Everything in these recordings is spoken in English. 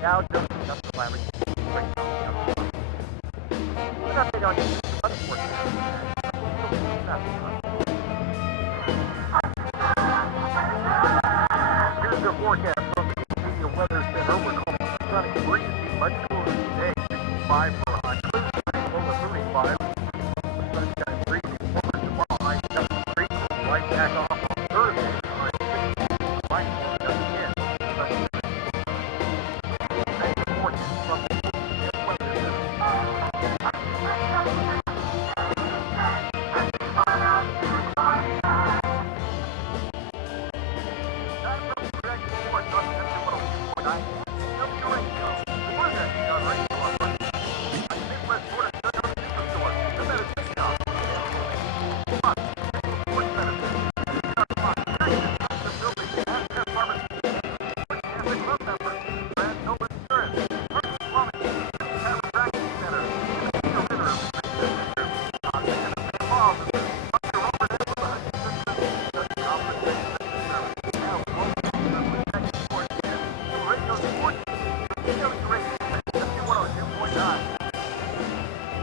Now just the flamming. An update on your unfortunate. Here's your forecast from the Media Weather Center. We're calling it sunny, breezy, much cooler today. 65 for high, low of 35. Sunshine breezy for tomorrow. High 73. Right back off on Thursday. High 60. Light just again. That's the forecast from the Media Weather Center.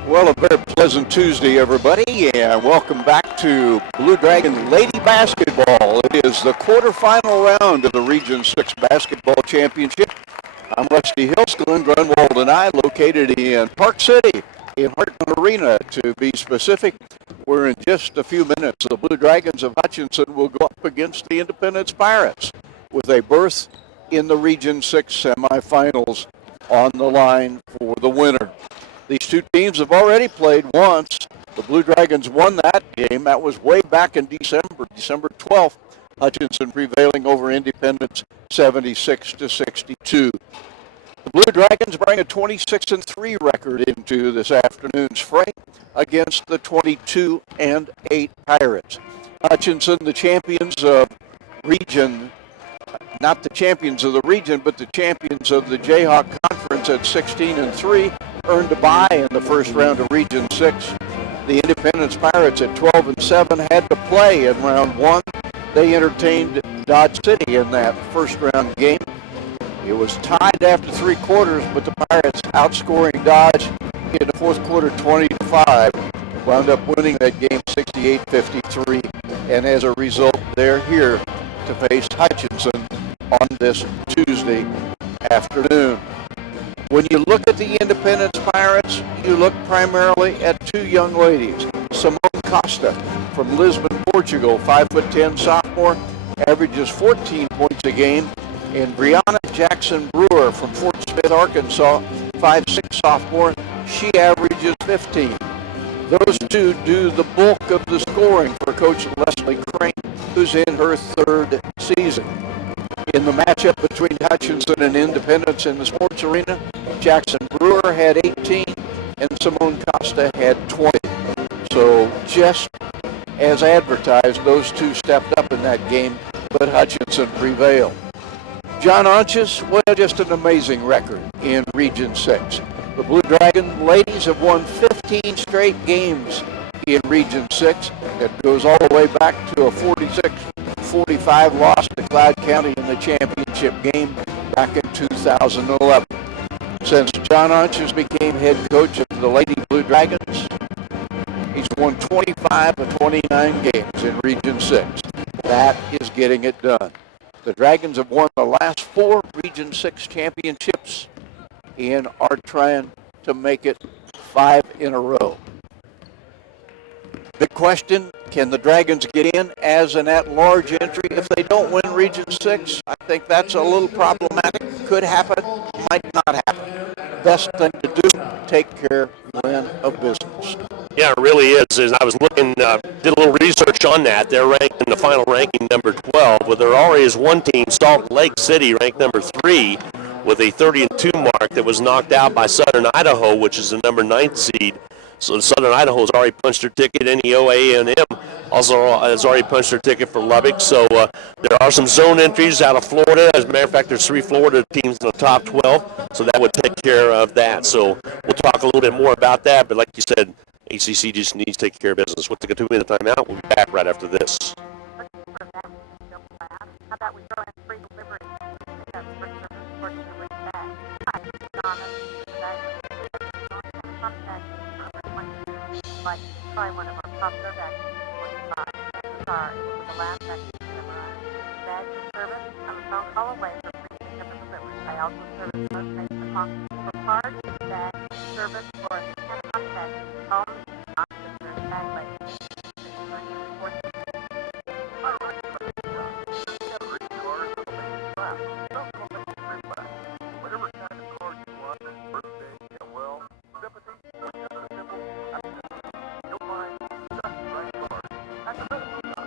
Well, a very pleasant Tuesday, everybody, and welcome back to Blue Dragon Lady Basketball. It is the quarterfinal round of the Region 6 Basketball Championship. I'm Rusty Hills, Glenn Grunwald and I, located in Park City, in Hartman Arena, to be specific. We're in just a few minutes. The Blue Dragons of Hutchinson will go up against the Independence Pirates with a berth in the Region 6 semifinals on the line for the winner. These two teams have already played once. The Blue Dragons won that game. That was way back in December 12th. Hutchinson prevailing over Independence 76-62. The Blue Dragons bring a 26-3 record into this afternoon's fray against the 22-8 Pirates. Hutchinson, the champions of region, not the champions of the region, but the champions of the Jayhawk Conference at 16-3, earned a bye in the first round of Region 6. The Independence Pirates at 12-7 had to play in round 1. They entertained Dodge City in that first round game. It was tied after 3 quarters, but the Pirates outscoring Dodge in the fourth quarter 20-5, wound up winning that game 68-53, and as a result, they're here to face Hutchinson on this Tuesday afternoon. When you look at the Independence Pirates, you look primarily at two young ladies. Simone Costa from Lisbon, Portugal, 5'10" sophomore, averages 14 points a game. And Brianna Jackson Brewer from Fort Smith, Arkansas, 5'6" sophomore, she averages 15. Those two do the bulk of the scoring for Coach Leslie Crane, who's in her third season. In the matchup between Hutchinson and Independence in the sports arena, Jackson Brewer had 18 and Simone Costa had 20. So just as advertised, those two stepped up in that game, but Hutchinson prevailed. John Onches, well, just an amazing record in Region 6. The Blue Dragon ladies have won 15 straight games in Region 6. That goes all the way back to a 46-45 loss to Cloud County in the championship game back in 2011. Since John Onches became head coach of the Lady Blue Dragons, he's won 25 of 29 games in Region 6. That is getting it done. The Dragons have won the last 4 Region 6 championships and are trying to make it 5 in a row. The question, can the Dragons get in as an at-large entry if they don't win Region 6? I think that's a little problematic. Could happen, might not happen. Best thing to do, take care, Glenn, of business. Yeah, it really is. As I was looking, did a little research on that. They're ranked in the final ranking number 12, but there already is one team, Salt Lake City, ranked number 3, with a 30-2 mark that was knocked out by Southern Idaho, which is the number 9th seed. So Southern Idaho has already punched their ticket. NEO A&M also has already punched their ticket for Lubbock. So there are some zone entries out of Florida. As a matter of fact, there's 3 Florida teams in the top 12, so that would take care of that. So we'll talk a little bit more about that. But like you said, ACC just needs to take care of business. We'll take a 2-minute timeout. We'll be back right after this. unfortunately bad. Hi, Donna. Like, try one of our popular vacuums, 45. Sorry, it was the last vacuum memorized. Bag service, I'm a phone call away for free pickup and delivery. I also service most nations for parts, bag, service, or if you can't contact me, call me, not the service bag lady. Whatever kind of car you want, birthday, get well, sympathy, or just a simple you'll find just the right car. That's a medical shop.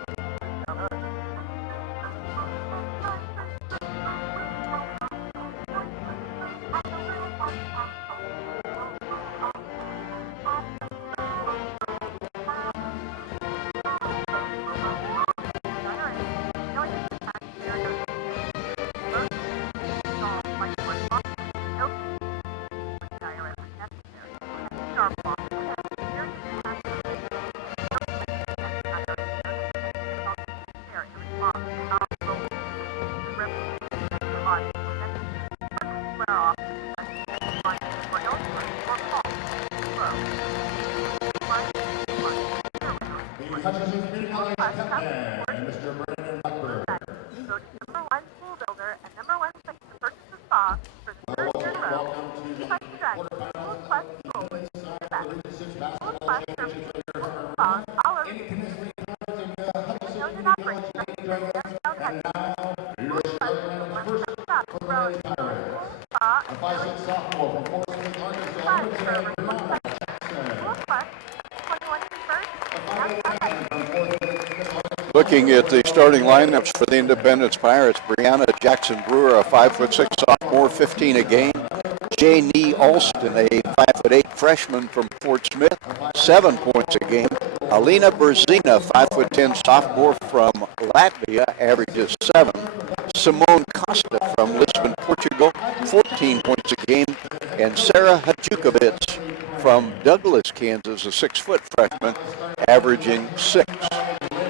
Now, Number one pool builder and number one place to purchase a spa for the third year in a row. HutchBlueDragons, Pool Plus Pool. Pool Plus services spas all over the city. Owned and operated by downtown Hutchins. Pool Plus is the one-stop shop for growing pool, spa, and filling. Fun for over 25 years. Pool Plus, 21 First, outside Looking at the starting lineups for the Independence Pirates, Brianna Jackson-Brewer, a 5'6" sophomore, 15 a game. Janie Alston, a 5'8" freshman from Fort Smith, 7 points a game. Alina Berzina, 5'10" sophomore from Latvia, averages 7. Simone Costa from Lisbon, Portugal, 14 points a game. And Sarah Hadjukovic from Douglas, Kansas, a 6-foot freshman, averaging 6.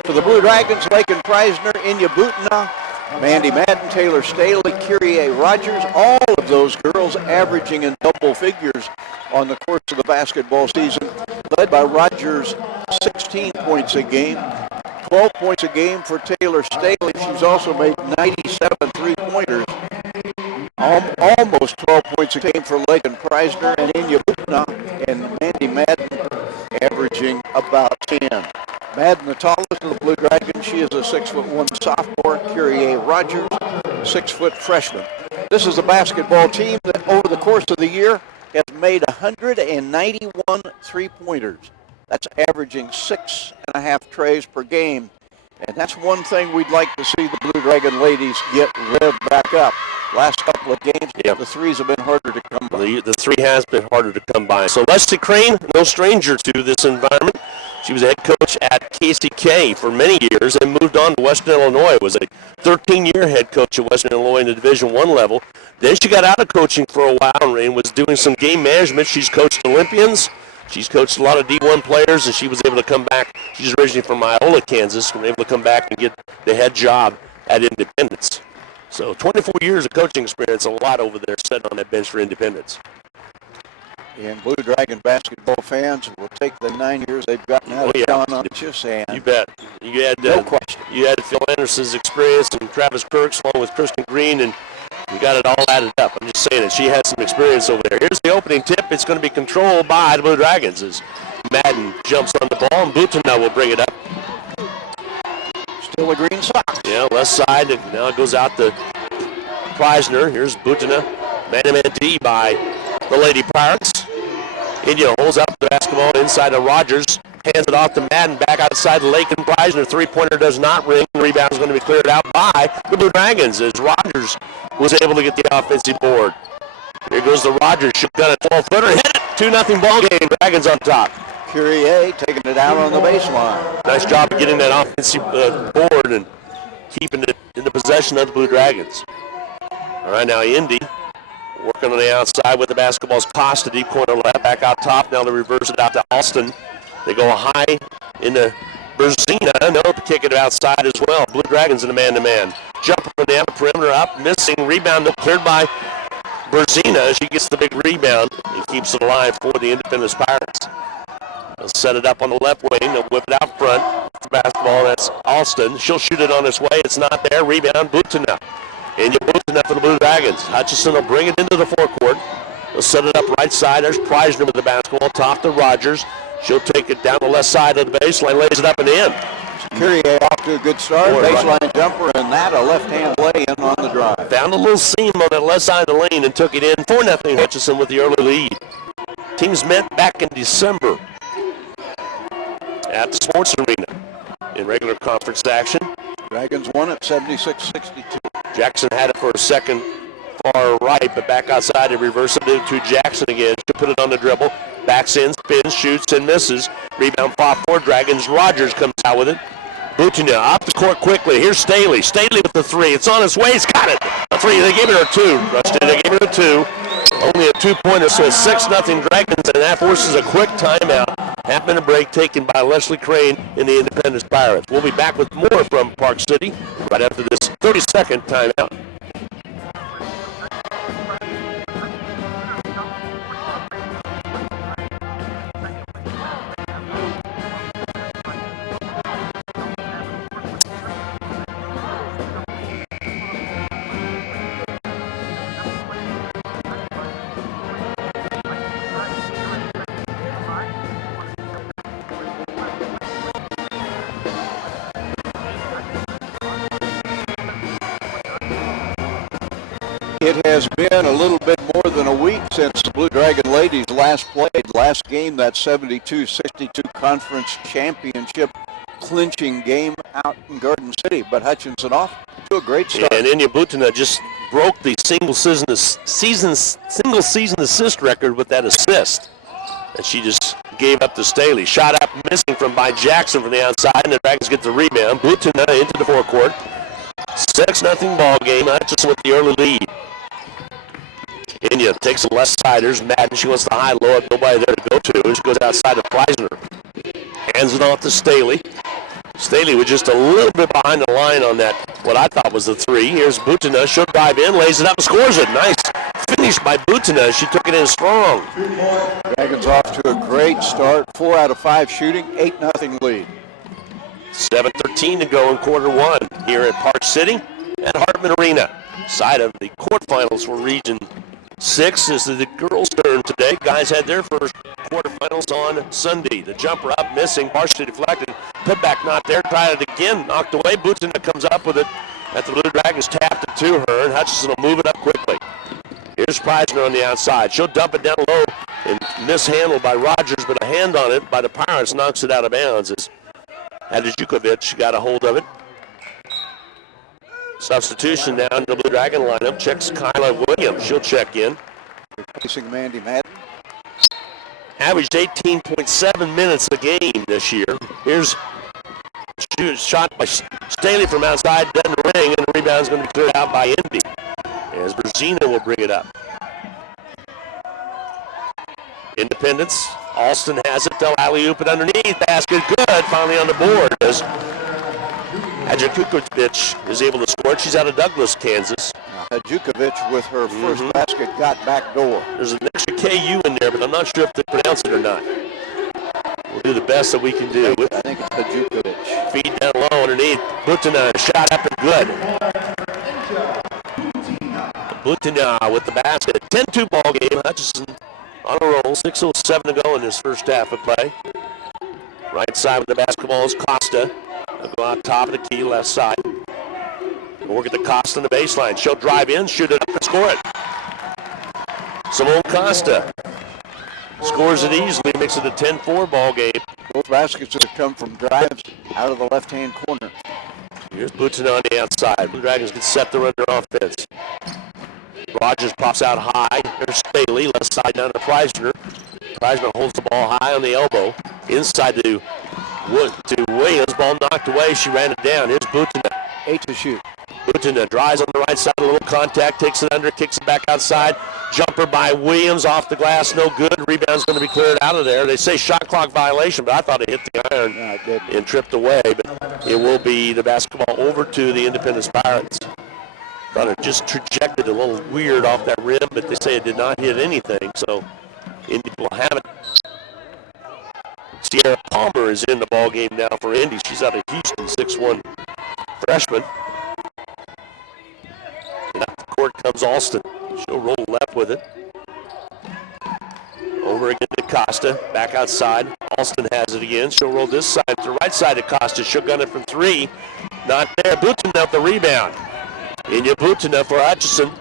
For the Blue Dragons, Lakin Preisner, Inya Butna, Mandy Madden, Taylor Staley, Kyrie Rogers, all of those girls averaging in double figures on the course of the basketball season, led by Rogers, 16 points a game, 12 points a game for Taylor Staley. She's also made 97 three-pointers, almost 12 points a game for Lakin Preisner and Inya Butna, and Mandy Madden averaging about 10. Madden, the tallest of the Blue Dragons, she is a 6'1" sophomore. Kyrie Rogers, 6-foot freshman. This is a basketball team that over the course of the year has made 191 three-pointers. That's averaging 6.5 trays per game. And that's one thing we'd like to see the Blue Dragon ladies get revved back up. Last couple of games, the threes have been harder to come by. The three has been harder to come by. So Leslie Crane, no stranger to this environment. She was a head coach at KCK for many years and moved on to Western Illinois. Was a 13-year head coach at Western Illinois in the Division I level. Then she got out of coaching for a while and was doing some game management. She's coached Olympians. She's coached a lot of D1 players, and she was able to come back. She's originally from Iola, Kansas, and was able to come back and get the head job at Independence. So 24 years of coaching experience, a lot over there sitting on that bench for Independence. And Blue Dragon basketball fans will take the 9 years they've gotten out of John Unch's hand. You bet. You had no question. You had Phil Anderson's experience and Travis Kirk's along with Kristen Green, and you got it all added up. I'm just saying that she had some experience over there. Here's the opening tip. It's going to be controlled by the Blue Dragons as Madden jumps on the ball, and Butana will bring it up. Still a green sock. Yeah, left side. And now it goes out to Preisner. Here's Butana. Man-to-man D by the Lady Pirates. India holds up the basketball inside of Rogers. Hands it off to Madden. Back outside Lakin Preisner. Three-pointer does not ring. The rebound is going to be cleared out by the Blue Dragons as Rogers was able to get the offensive board. Here goes the Rogers. She's got a 12-footer. Hit it. 2-0 ball game. Dragons on top. Curie taking it out on the baseline. Nice job of getting that offensive board and keeping it in the possession of the Blue Dragons. All right, now Indy working on the outside with the basketball's Costa, deep corner left, back out top. Now they reverse it out to Alston. They go high into Berzina. No, to kick it outside as well. Blue Dragons in a man-to-man. Jumper from the perimeter up, missing. Rebound cleared by Berzina, she gets the big rebound and keeps it alive for the Independence Pirates. They'll set it up on the left wing. They'll whip it out front. The basketball, that's Alston. She'll shoot it on its way. It's not there. Rebound, Butina. And you Butina for the Blue Dragons. Hutchison will bring it into the forecourt. They'll set it up right side. There's Preisner with the basketball. Top to Rogers. She'll take it down the left side of the baseline, lays it up and in. Curie off to a good start. Baseline jumper, and that a left-hand lay-in on the drive. Found a little seam on that left side of the lane and took it in. 4-0 Hutchison with the early lead. Teams met back in December at the Sports Arena in regular conference action. Dragons won at 76-62. Jackson had it for a second far right, but back outside to reverse it to Jackson again. She'll put it on the dribble. Backs in, spins, shoots, and misses. Rebound 5-4 Dragons. Rogers comes out with it. Butina up the court quickly. Here's Staley. Staley with the three. It's on its way. He's got it. A three. They gave it a two. Rusty, they gave it a two. Only a two-pointer, so it's 6-0 Dragons, and that forces a quick timeout. Half-minute break taken by Leslie Crane in the Independence Pirates. We'll be back with more from Park City right after this 30-second timeout. It has been a little bit more than a week since the Blue Dragon ladies last played. Last game, that 72-62 conference championship clinching game out in Garden City. But Hutchinson off to a great start. And Inya Butina just broke the single season assist record with that assist. And she just gave up to Staley. Shot up missing by Jackson from the outside, and the Dragons get the rebound. Butina into the forecourt. 6-0 ball game. Hutchinson with the early lead. Inya takes the left side. There's Madden. She wants the high low up. Nobody there to go to. She goes outside to Preisner. Hands it off to Staley. Staley was just a little bit behind the line on that, what I thought was the three. Here's Butina. She'll drive in, lays it up, and scores it. Nice finish by Butina. She took it in strong. Dragons off to a great start. 4 out of 5 shooting. 8-0 lead. 7:13 to go in quarter one here at Park City at Hartman Arena. Side of the quarterfinals for Region 6 is the girls' turn today. Guys had their first quarterfinals on Sunday. The jumper up, missing, partially deflected. Put back not there, tried it again, knocked away. Butina comes up with it at the Blue Dragons, tapped it to her, and Hutchison will move it up quickly. Here's Preisner on the outside. She'll dump it down low and mishandled by Rogers, but a hand on it by the Pirates knocks it out of bounds. As Hadjukovic got a hold of it. Substitution now in the Blue Dragon lineup. Checks Kyla Williams. She'll check in. Replacing Mandy Madden. Averaged 18.7 minutes a game this year. Here's a shot by Staley from outside. Doesn't ring, and the rebound's going to be cleared out by Indy. As Berzina will bring it up. Independence. Alston has it. They'll alley-oop it underneath. Basket good. Finally on the board as Hadjukovic is able to score. She's out of Douglas, Kansas. Hadjukovic with her first basket got back door. There's an extra KU in there, but I'm not sure if they pronounce it or not. We'll do the best that we can do. I think it's Hadjukovic. Feed down low underneath. Butina, shot up and good. Butina with the basket. 10-2 ball game. Hutchison on a roll. 6:07 to go in this first half of play. Right side with the basketball is Costa. They'll go out top of the key, left side. We'll work at the Costa on the baseline. She'll drive in, shoot it up, and score it. Simone Costa scores it easily, makes it a 10-4 ball game. Both baskets have come from drives out of the left-hand corner. Here's Butina on the outside. Blue Dragons get set to run their offense. Rogers pops out high. There's Staley, left side down to Preisner. Preisner holds the ball high on the elbow. Inside to Williams. Ball knocked away. She ran it down. Here's Butina. 8 to shoot. Butina drives on the right side. A little contact. Takes it under. Kicks it back outside. Jumper by Williams off the glass. No good. Rebound's going to be cleared out of there. They say shot clock violation, but I thought it hit the iron and tripped away. But it will be the basketball over to the Independence Pirates. Thought it just trajected a little weird off that rim, but they say it did not hit anything, so Indy will have it. Sierra Palmer is in the ball game now for Indy. She's out of Houston, 6'1" freshman. And up the court comes Alston. She'll roll left with it. Over again to Costa, back outside. Alston has it again. She'll roll this side to the right side to Costa. She'll gun it from three. Not there. Butina with the rebound. Inya Butina for Hutchison.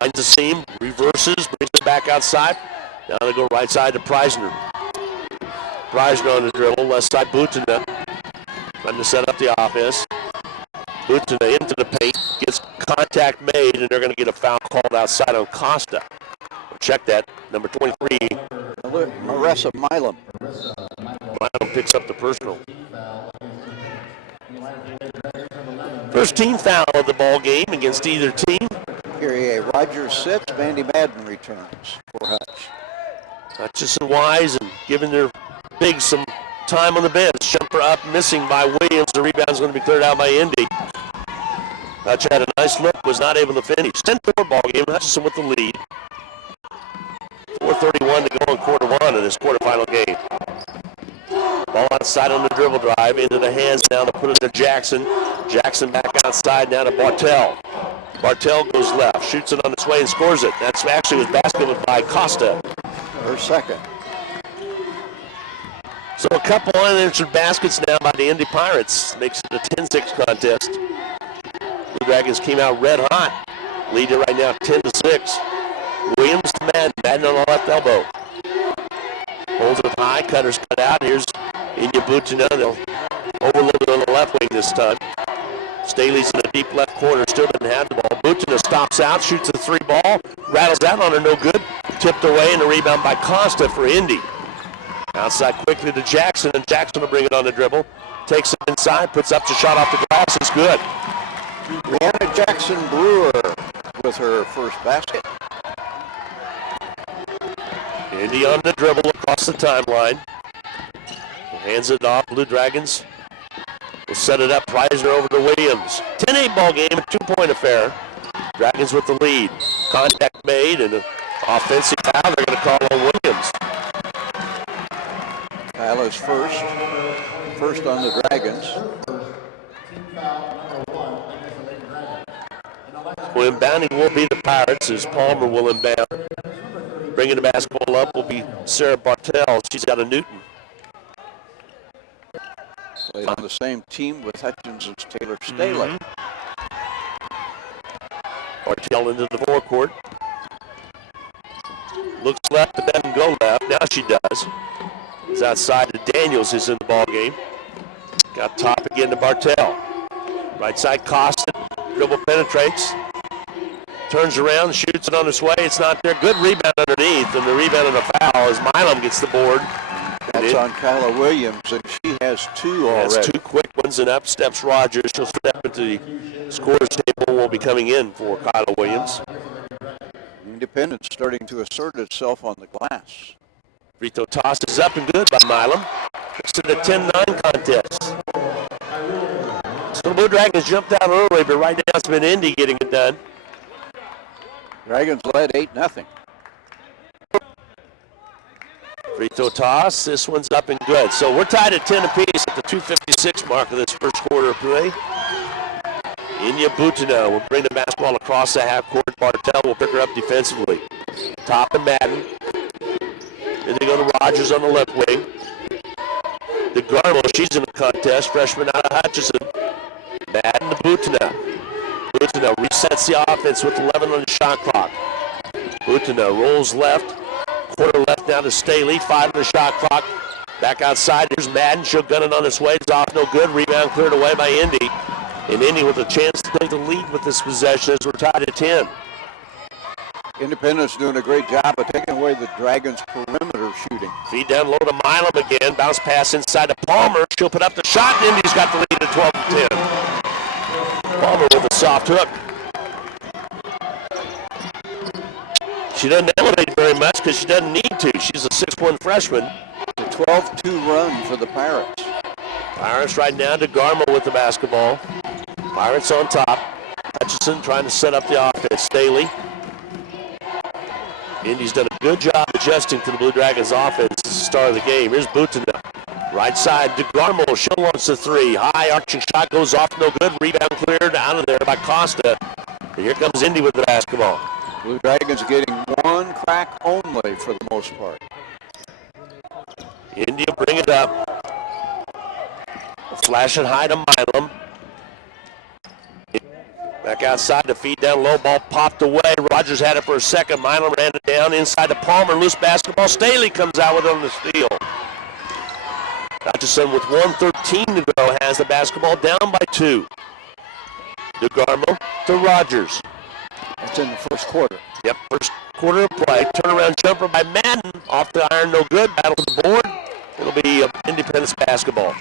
Finds the seam, reverses, brings it back outside. Now they go right side to Preisner. Preisner on the dribble, left side Butina. Trying to set up the offense. Butina into the paint, gets contact made, and they're going to get a foul called outside on Costa. Check that, number 23. Marissa Milam. Milam picks up the personal. First team foul of the ball game against either team. Kyrie Rogers sits, Mandy Madden returns for Hutch. Hutchison wise and giving their bigs some time on the bench. Jumper up, missing by Williams. The rebound's going to be cleared out by Indy. Hutch had a nice look, was not able to finish. 10-4 ball game, Hutchison with the lead. 4:31 to go in quarter one of this quarterfinal game. Ball outside on the dribble drive, into the hands now to put it to Jackson. Jackson back outside now to Bartel. Bartel goes left, shoots it on its way and scores it. That's actually was basketball by Costa. Her second. So a couple unanswered baskets now by the Indy Pirates. Makes it a 10-6 contest. Blue Dragons came out red hot. Lead it right now 10-6. Williams to Madden. Madden on the left elbow. Holds it high. Cutter's cut out. Here's Inya Butina. They'll overload it on the left wing this time. Staley's in the deep left corner. Still doesn't have the ball. Butina stops out. Shoots a three ball. Rattles out on her. No good. Tipped away and a rebound by Costa for Indy. Outside quickly to Jackson, and Jackson will bring it on the dribble. Takes it inside, puts up the shot off the glass. It's good. Brianna Jackson Brewer with her first basket. Indy on the dribble across the timeline. Hands it off. Blue Dragons will set it up. Preisner over to Williams. 10-8 ball game, a two-point affair. Dragons with the lead. Contact made and an offensive foul. They're going to call on Williams. Kyla's first on the Dragons. Well, inbounding will be the Pirates as Palmer will inbound. Bringing the basketball up will be Sarah Bartel. She's out of Newton. Played on the same team with Hutchinson's Taylor Staley. Bartel into the forecourt. Looks left but doesn't go left. Now she does. It's outside to Daniels who's in the ball game. Got top again to Bartel. Right side Costa. Dribble penetrates. Turns around, shoots it on its way. It's not there. Good rebound underneath, and the rebound and a foul as Milam gets the board. That's on Kyla Williams, and she has two already. Has two quick ones, and up steps Rogers. She'll step into the scorer's table and will be coming in for Kyla Williams. Independence starting to assert itself on the glass. Free throw toss is up and good by Milam. It's to the 10-9 contest. So the Blue Dragons jumped out early, but right now it's been Indy getting it done. Dragons led 8-0. Free throw toss. This one's up and good. So we're tied at 10 apiece at the 2:56 mark of this first quarter of play. Inya Butina will bring the basketball across the half court. Bartel will pick her up defensively. Top and Madden. Then they go to Rogers on the left wing. The Garmo, she's in the contest. Freshman out of Hutchison. Madden to Butina. Butina resets the offense with 11 on the shot clock. Butina rolls left. Quarter left now to Staley. 5 on the shot clock. Back outside. Here's Madden. She'll gun it on its way. It's off. No good. Rebound cleared away by Indy. And Indy with a chance to take the lead with this possession as we're tied at 10. Independence doing a great job of taking away the Dragons' perimeter shooting. Feed down low to Milam again. Bounce pass inside to Palmer. She'll put up the shot. And Indy's got the lead at 12-10. Palmer with a soft hook. She doesn't elevate very much because she doesn't need to. She's a 6'1" freshman. A 12-2 run for the Pirates. Pirates right now to Garmo with the basketball. Pirates on top. Hutchison Hutchinson trying to set up the offense. Staley. Indy's done a good job adjusting to the Blue Dragons offense at the start of the game. Here's Butina. Right side, DeGarmo. She'll launch the three. High arching shot goes off, no good. Rebound cleared out of there by Costa. And here comes Indy with the basketball. Blue Dragons getting one crack only for the most part. Indy will bring it up. Flash it high to Milam. Back outside to feed down low, ball popped away. Rogers had it for a second. Milam ran it down inside to Palmer. Loose basketball. Staley comes out with it on the steal. Hutchison with 1:13 to go has the basketball down by 2. DeGarmo to Rogers. That's in the first quarter. Yep, first quarter of play. Turnaround jumper by Madden. Off the iron, no good. Battle to the board. It'll be Independence basketball.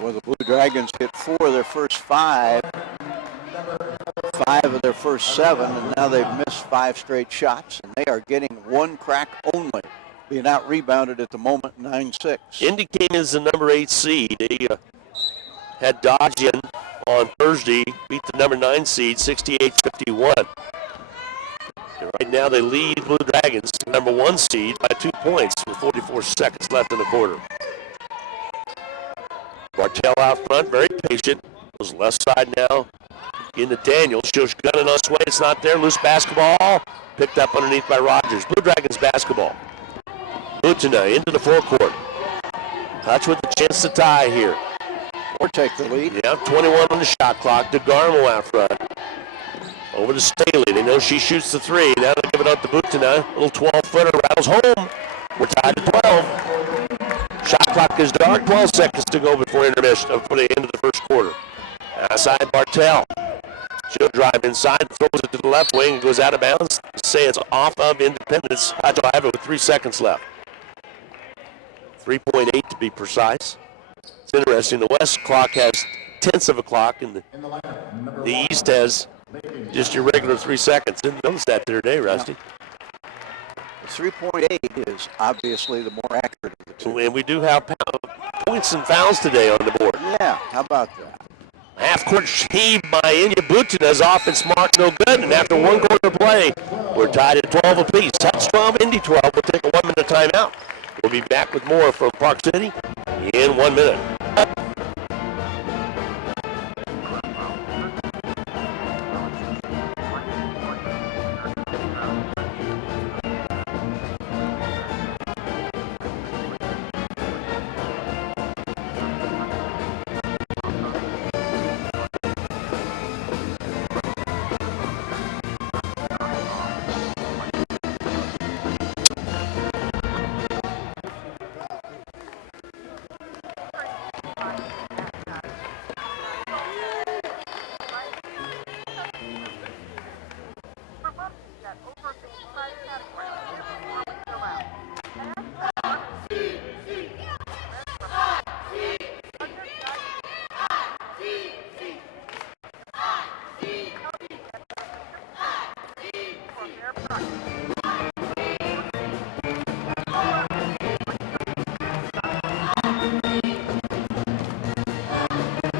Well, the Blue Dragons hit 4 of their first 5, 5 of their first 7, and now they've missed 5 straight shots, and they are getting one crack only, being out-rebounded at the moment, 9-6. Indy came as the number 8 seed. They had Dodge in on Thursday, beat the number 9 seed, 68-51. And right now they lead Blue Dragons, number 1 seed, by 2 points with 44 seconds left in the quarter. Bartell out front, very patient. Goes left side now into Daniels. She'll gun it on its way. It's not there. Loose basketball. Picked up underneath by Rogers. Blue Dragons basketball. Butina into the forecourt. Hutch with the chance to tie here. Or take the lead. Yeah, 21 on the shot clock. DeGarmo out front. Over to Staley. They know she shoots the 3. Now they give it up to Butina. Little 12-footer rattles home. We're tied at 12. Shot clock is dark. 12 seconds to go before intermission, before the end of the first quarter. Outside Bartell. She'll drive inside, throws it to the left wing, and goes out of bounds. Say it's off of Independence. Hutch will have it with 3 seconds left. 3.8 to be precise. It's interesting. The West clock has tenths of a clock, and the East has just your regular 3 seconds. Didn't notice that the other day, Rusty. 3.8 is obviously the more accurate of the 2. And we do have points and fouls today on the board. Yeah, how about that? Half-court heave by India. Butina's offense mark no good, and after 1 quarter play, we're tied at 12 apiece. Hutch 12, Indy 12. We'll take a 1-minute timeout. We'll be back with more from Park City in 1 minute.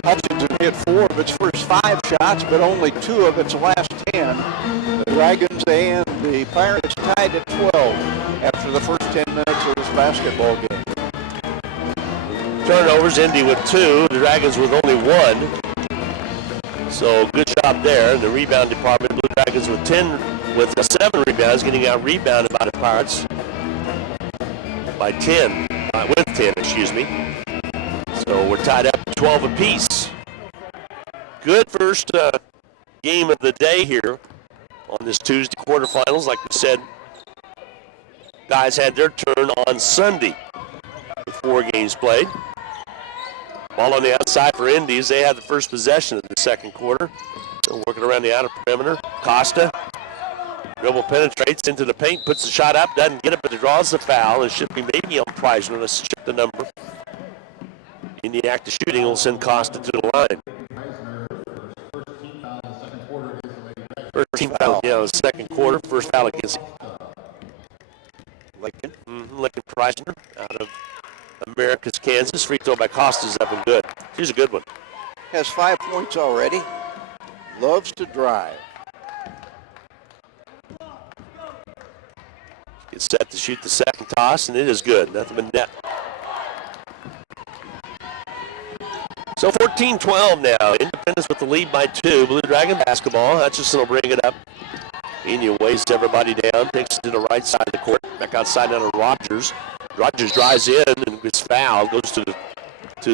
Hutchinson hit 4 of its first 5 shots, but only 2 of its last 10. The Dragons and the Pirates tied at 12 after the first 10 minutes of this basketball game. Turnovers, Indy with 2, the Dragons with only 1. So good job there. In the rebound department, Blue Dragons with 7 rebounds, getting out rebounded by the Pirates by 10, with 10, excuse me. So we're tied up 12 apiece. Good first game of the day here on this Tuesday quarterfinals. Like we said, guys had their turn on Sunday with 4 games played. Ball on the outside for Indies. They had the first possession of the second quarter. Still working around the outer perimeter. Costa. Dribble penetrates into the paint, puts the shot up, doesn't get it, but it draws the foul. It should be maybe on Preisner. Let's check the number. In the act of shooting, will send Costa to the line. First team foul, yeah, the second quarter. First foul against Lincoln. Lincoln Preisner out of Americas, Kansas. Free throw by Costa's up and good. Here's a good one. Has 5 points already. loves to drive. Gets set to shoot the second toss, and it is good. Nothing but net. So 14-12 now. Independence with the lead by 2. Blue Dragon basketball. Hutchinson will bring it up. India weighs everybody down, takes it to the right side of the court. Back outside now to Rogers. Rogers drives in and gets fouled. Goes to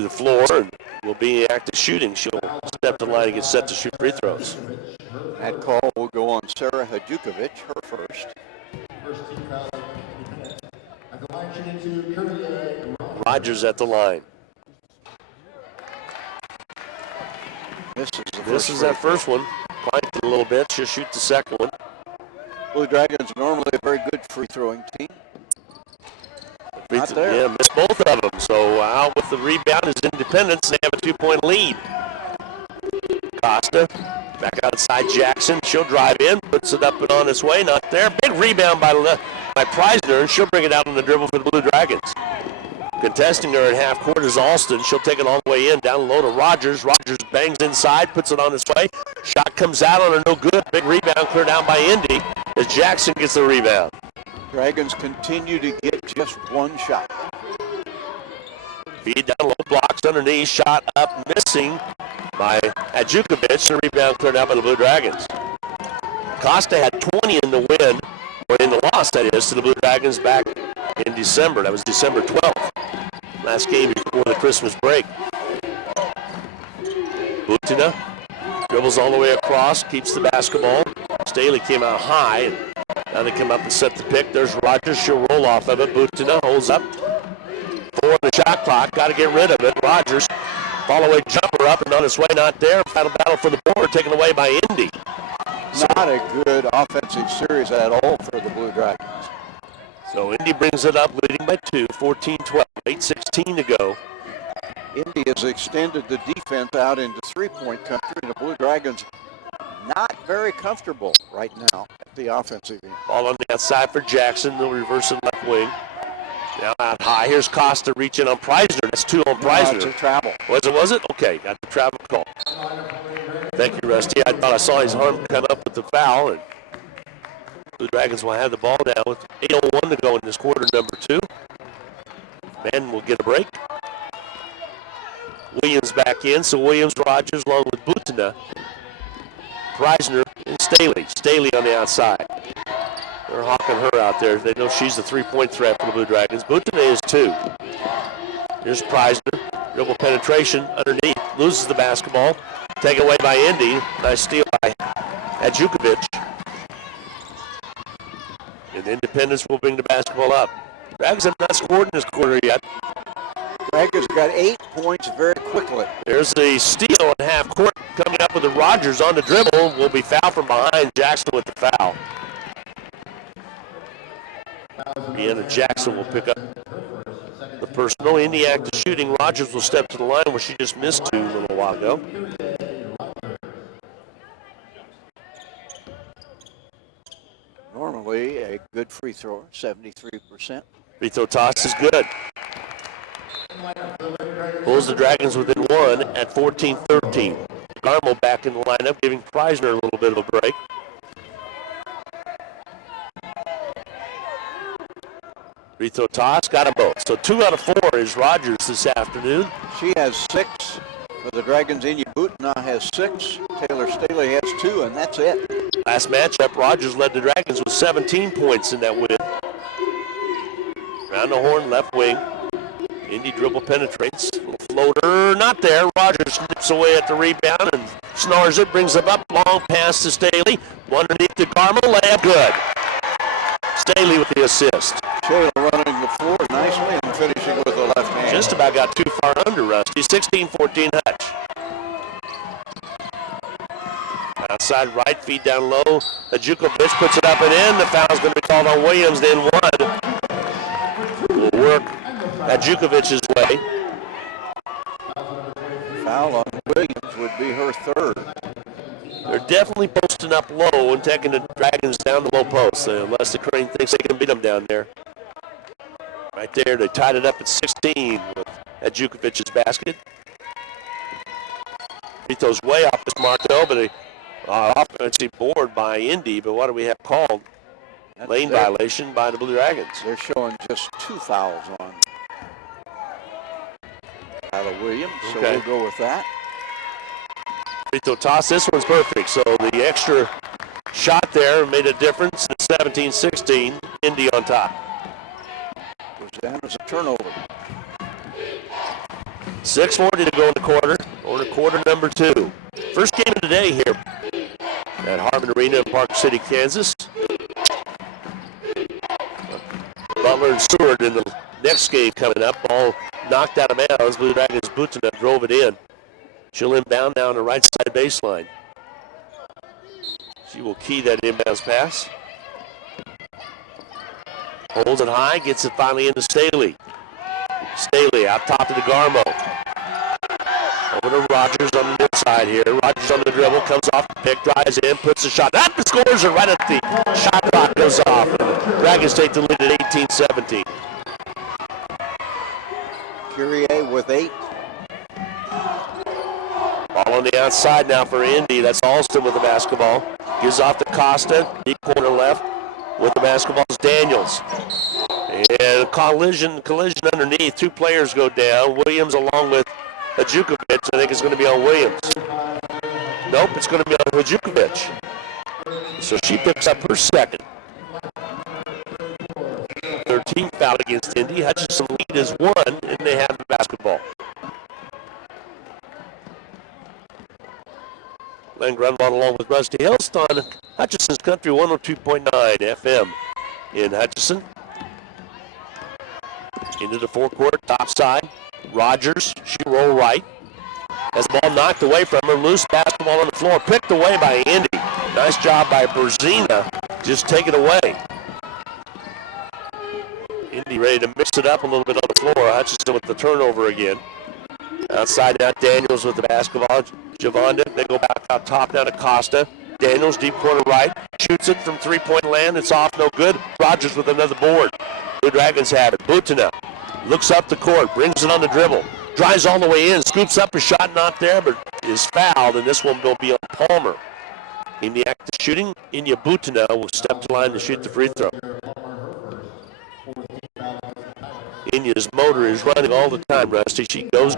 the floor and will be active shooting. She'll step to the line and get set to shoot free throws. That call will go on Sarah Hadjukovic, her first. Rogers at the line. This is that first one. Clanked it a little bit. She'll shoot the second one. Blue Dragons normally a very good free throwing team. Not there. Yeah, missed both of them. So out with the rebound is Independence. They have a 2-point lead. Costa back outside Jackson. She'll drive in, puts it up and on its way. Not there. Big rebound by Preisner, and she'll bring it out on the dribble for the Blue Dragons. Contesting her at half court is Alston. She'll take it all the way in, down low to Rogers. Rogers bangs inside, puts it on its way. Shot comes out on her, no good. Big rebound cleared down by Indy as Jackson gets the rebound. Dragons continue to get just one shot. Feed down low, blocks underneath, shot up, missing by Hadjukovic. The rebound cleared out by the Blue Dragons. Costa had 20 in the win, or in the loss, that is, to the Blue Dragons back in December. That was December 12th. Last game before the Christmas break. Butina dribbles all the way across, keeps the basketball. Staley came out high, and now they come up and set the pick. There's Rogers. She'll roll off of it. Butina holds up. 4 on the shot clock. Got to get rid of it. Rogers, follow-away jumper up and on its way. Not there. Final battle for the board, taken away by Indy. Not a good offensive series at all for the Blue Dragons. So Indy brings it up, leading by 2, 14-12, 8:16 to go. Indy has extended the defense out into three-point country, and the Blue Dragons not very comfortable right now at the offensive end. Ball on the outside for Jackson. They'll reverse it left wing. Now out high. Here's Costa reaching on Preisner. That's 2 on Preisner. It's a travel. Was it? Okay, got the travel call. Thank you, Rusty. I thought I saw his arm come up with the foul, and the Dragons will have the ball now with 8:01 to go in this quarter, number 2. Men will get a break. Williams back in, so Williams, Rogers, along with Butina, Preisner, and Staley. Staley on the outside. They're hawking her out there. They know she's the three-point threat for the Blue Dragons. Butina is 2. Here's Preisner. Dribble penetration underneath. Loses the basketball. Taken away by Indy. Nice steal by Hadjukovic. And Independence will bring the basketball up. Dragons have not scored in this quarter yet. Dragons got 8 points very quickly. There's a steal at half court coming up with the Rogers on the dribble. Will be fouled from behind. Jackson with the foul. Brianna Jackson will pick up the personal. Indy active shooting. Rogers will step to the line where she just missed 2 a little while ago. Normally a good free thrower, 73%. Free throw toss is good. Pulls the Dragons within 1 at 14-13. Garmo back in the lineup, giving Preisner a little bit of a break. Free throw toss, got them both. So 2 out of 4 is Rogers this afternoon. She has 6 for the Dragons. Inya Butina has 6. Taylor Staley has 2, and that's it. Last matchup, Rogers led the Dragons with 17 points in that win. Round the horn, left wing. Indy dribble penetrates. Little floater, not there. Rogers snips away at the rebound and snars it, brings it up. Long pass to Staley. One underneath to Garmo, layup good. Staley with the assist. Shayla running the floor nicely and finishing with the left hand. Just about got too far under Rusty. 16-14 Hutch. Outside right, feed down low. Hadjukovic puts it up and in. The foul's going to be called on Williams. Then 1 will work Hadjukovic's way. Foul on Williams would be her 3rd. They're definitely posting up low and taking the Dragons down the low post, unless the Crane thinks they can beat them down there. Right there, they tied it up at 16 with Hadjukovic's basket. Free throw's way off this mark though, but Offensive board by Indy, but what do we have called? Lane violation by the Blue Dragons. They're showing just 2 fouls on Tyler Williams, so we'll go with that. Free throw toss. This one's perfect. So the extra shot there made a difference. 17-16, Indy on top. Goes down as a turnover. 6:40 to go in the quarter. Or quarter number 2. First game of the day here at Harmon Arena in Park City, Kansas. Butler and Seward in the next game coming up. Ball knocked out of bounds. Blue Dragons Butina drove it in. She'll inbound now on the right side baseline. She will key that inbounds pass. Holds it high, gets it finally into Staley. Staley out top to DeGarmo. Over to Rogers on the inside here. Rogers on the dribble, comes off the pick, drives in, puts the shot. That scores it right at the shot clock goes off. And Dragons take the lead at 18-17. Curie with 8. Ball on the outside now for Indy. That's Alston with the basketball. Gives off to Costa, deep corner left. With the basketball is Daniels. And collision underneath. 2 players go down. Williams along with Hajukovic. I think it's going to be on Williams. Nope, it's going to be on Hajukovic. So she picks up her second. 13th foul against Indy. Hutchinson lead is 1, and they have the basketball. Glenn Grunwald along with Rusty Hilst on Hutchinson's Country 102.9 FM in Hutchinson. Into the forecourt, top side. Rogers, she roll right. Has the ball knocked away from her. Loose basketball on the floor, picked away by Indy. Nice job by Berzina. Just take it away. Indy ready to mix it up a little bit on the floor. Hutchinson with the turnover again. Outside now, Daniels with the basketball. Javonda, they go back out top now to Costa. Daniels, deep corner right. Shoots it from three-point land. It's off, no good. Rogers with another board. Blue Dragons have it. Butina looks up the court, brings it on the dribble. Drives all the way in, scoops up a shot, not there, but is fouled, and this one will be on Palmer. In the act of shooting, Inya Butina will step to line to shoot the free throw. Inya's motor is running all the time, Rusty. She goes.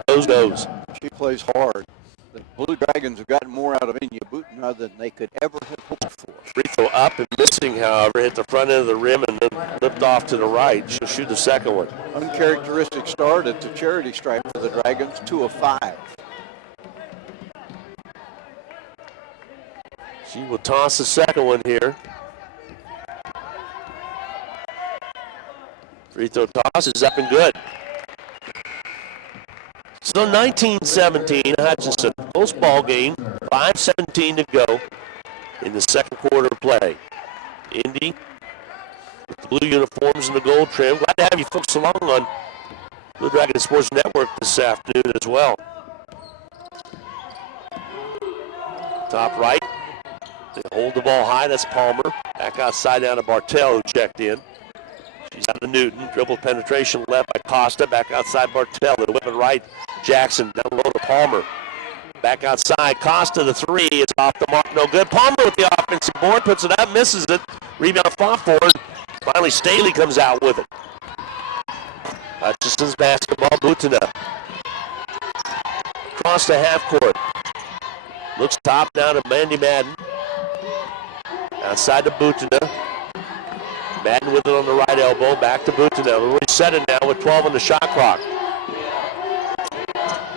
She plays hard. The Blue Dragons have gotten more out of Inya Butina than they could ever have hoped for. Free throw up and missing, however, hit the front end of the rim and then lipped off to the right. She'll shoot the second one. Uncharacteristic start at the charity stripe for the Dragons, 2 of 5. She will toss the second one here. Free throw toss is up and good. So 19-17, Hutchinson. Close ball game. 5:17 to go in the second quarter of play. Indy with the blue uniforms and the gold trim. Glad to have you folks along on Blue Dragon Sports Network this afternoon as well. Top right. They hold the ball high. That's Palmer. Back outside down to Bartell, who checked in. She's out to Newton. Dribble penetration left by Costa. Back outside Bartell. They whip it right. Jackson down low to Palmer. Back outside. Costa the 3. It's off the mark. No good. Palmer with the offensive board. Puts it up. Misses it. Rebound fought for it. Finally Staley comes out with it. Hutchinson's basketball. Butina. Across the half court. Looks top now to Mandy Madden. Outside to Butina. Madden with it on the right elbow. Back to Butina. We'll reset it now with 12 on the shot clock.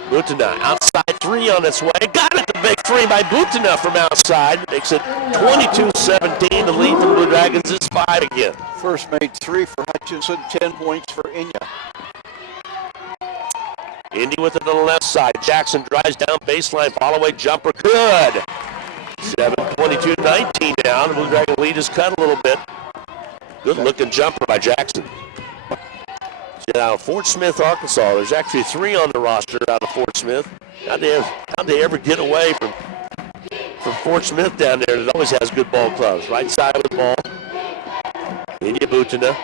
Butina outside 3 on its way. Got it, the big 3 by Butina from outside. Makes it 22-17. The lead for the Blue Dragons is 5 again. First made 3 for Hutchinson, 10 points for Inya. Indy with it on the left side. Jackson drives down baseline. Follow-away jumper. Good. 7:22-19 now. The Blue Dragon lead is cut a little bit. Good-looking jumper by Jackson. Out of Fort Smith, Arkansas. There's actually 3 on the roster out of Fort Smith. How'd they ever get away from Fort Smith down there that always has good ball clubs? Right side of the ball. Inya Butina.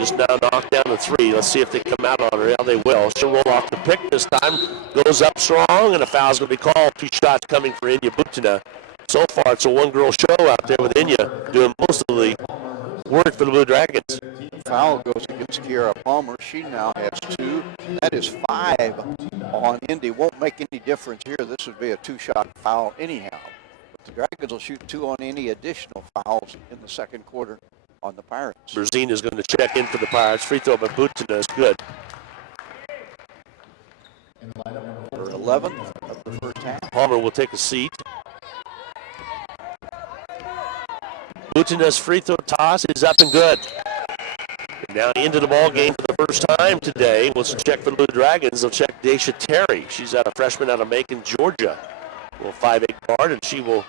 Just now knocked down the three. Let's see if they come out on her. Yeah, they will. She'll roll off the pick this time. Goes up strong, and a foul's going to be called. 2 shots coming for Inya Butina. So far, it's a one-girl show out there with Inya doing most of the work for the Blue Dragons. Foul goes against Kiara Palmer. She now has 2. That is 5 on Indy. Won't make any difference here. This would be a 2-shot foul anyhow. But the Dragons will shoot 2 on any additional fouls in the second quarter on the Pirates. Berzina is going to check in for the Pirates. Free throw by Butina is good. For 11th of the first half. Palmer will take a seat. Butina's free throw toss is up and good. And now into the ball game for the first time today. We'll check for the Blue Dragons. They'll check Daisha Terry. She's a freshman out of Macon, Georgia. A little 5'8" guard, and she will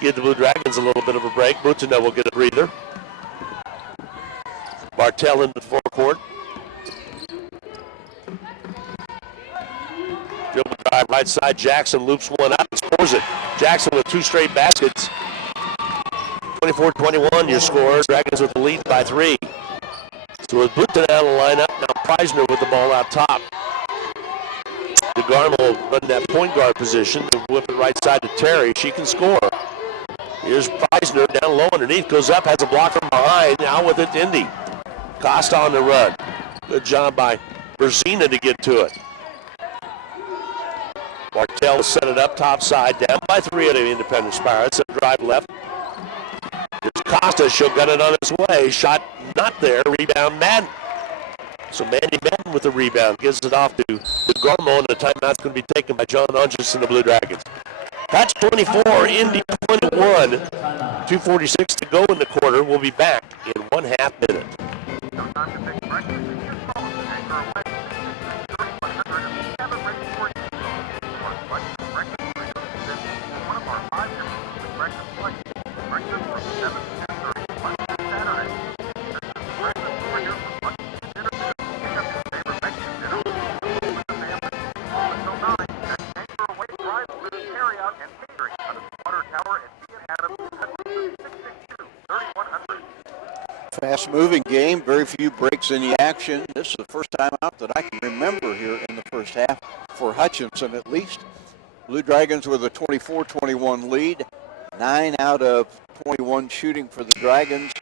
give the Blue Dragons a little bit of a break. Butina will get a breather. Bartell into the forecourt. Dribble drive right side. Jackson loops one up and scores it. Jackson with 2 straight baskets. 24-21 your score. Dragons with the lead by 3. So with Butina out of the lineup, now Preisner with the ball out top. DeGarmo will run that point guard position to whip it right side to Terry. She can score. Here's Preisner down low underneath. Goes up, has a block from behind. Now with it, Indy. Costa on the run. Good job by Berzina to get to it. Bartell will set it up top side, down by 3 of the Independence Pirates. A drive left. Here's Costa. She'll get it on its way. Shot not there. Rebound Madden. So Mandy Madden with the rebound. Gives it off to DeGarmo, and the timeout's going to be taken by John Ungis and the Blue Dragons. That's 24, Indy 21. 2:46 to go in the quarter. We'll be back in 1/2 minute. Fast-moving game, very few breaks in the action. This is the first time out that I can remember here in the first half for Hutchinson at least. Blue Dragons with a 24-21 lead. 9 out of 21 shooting for the Dragons.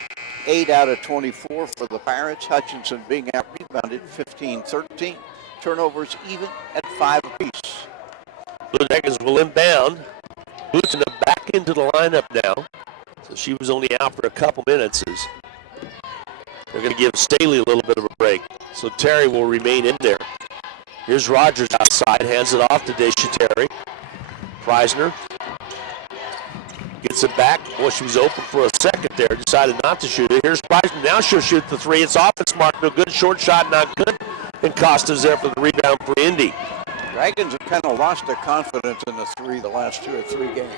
8 out of 24 for the Pirates. Hutchinson being out-rebounded 15-13. Turnovers even at 5 apiece. Blue Dragons will inbound. Butina back into the lineup now. So she was only out for a couple minutes. They're going to give Staley a little bit of a break. So Terry will remain in there. Here's Rogers outside, hands it off to Daisha Terry. Preisner gets it back. Boy, she was open for a second there. Decided not to shoot it. Here's Preisner. Now she'll shoot the 3. It's off. It's marked no good. Short shot, not good. And Costa's there for the rebound for Indy. Dragons have kind of lost their confidence in the 3 the last 2 or 3 games.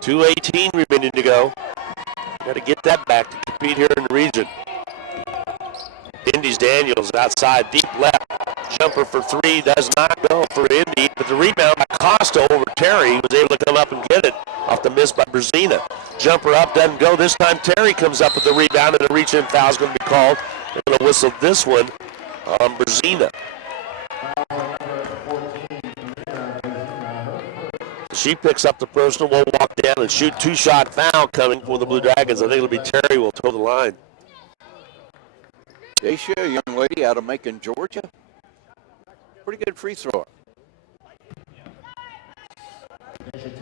2:18 remaining to go. Got to get that back to compete here in the region. Indy's Daniels outside, deep left. Jumper for 3 does not go for Indy, but the rebound by Costa over Terry was able to come up and get it off the miss by Berzina. Jumper up, doesn't go. This time Terry comes up with the rebound, and the reach-in foul is going to be called. They're going to whistle this one on Berzina. She picks up the personal, will walk down and shoot. 2-shot foul coming for the Blue Dragons. I think it'll be Terry will toe the line. Daisha, a young lady out of Macon, Georgia. Pretty good free thrower.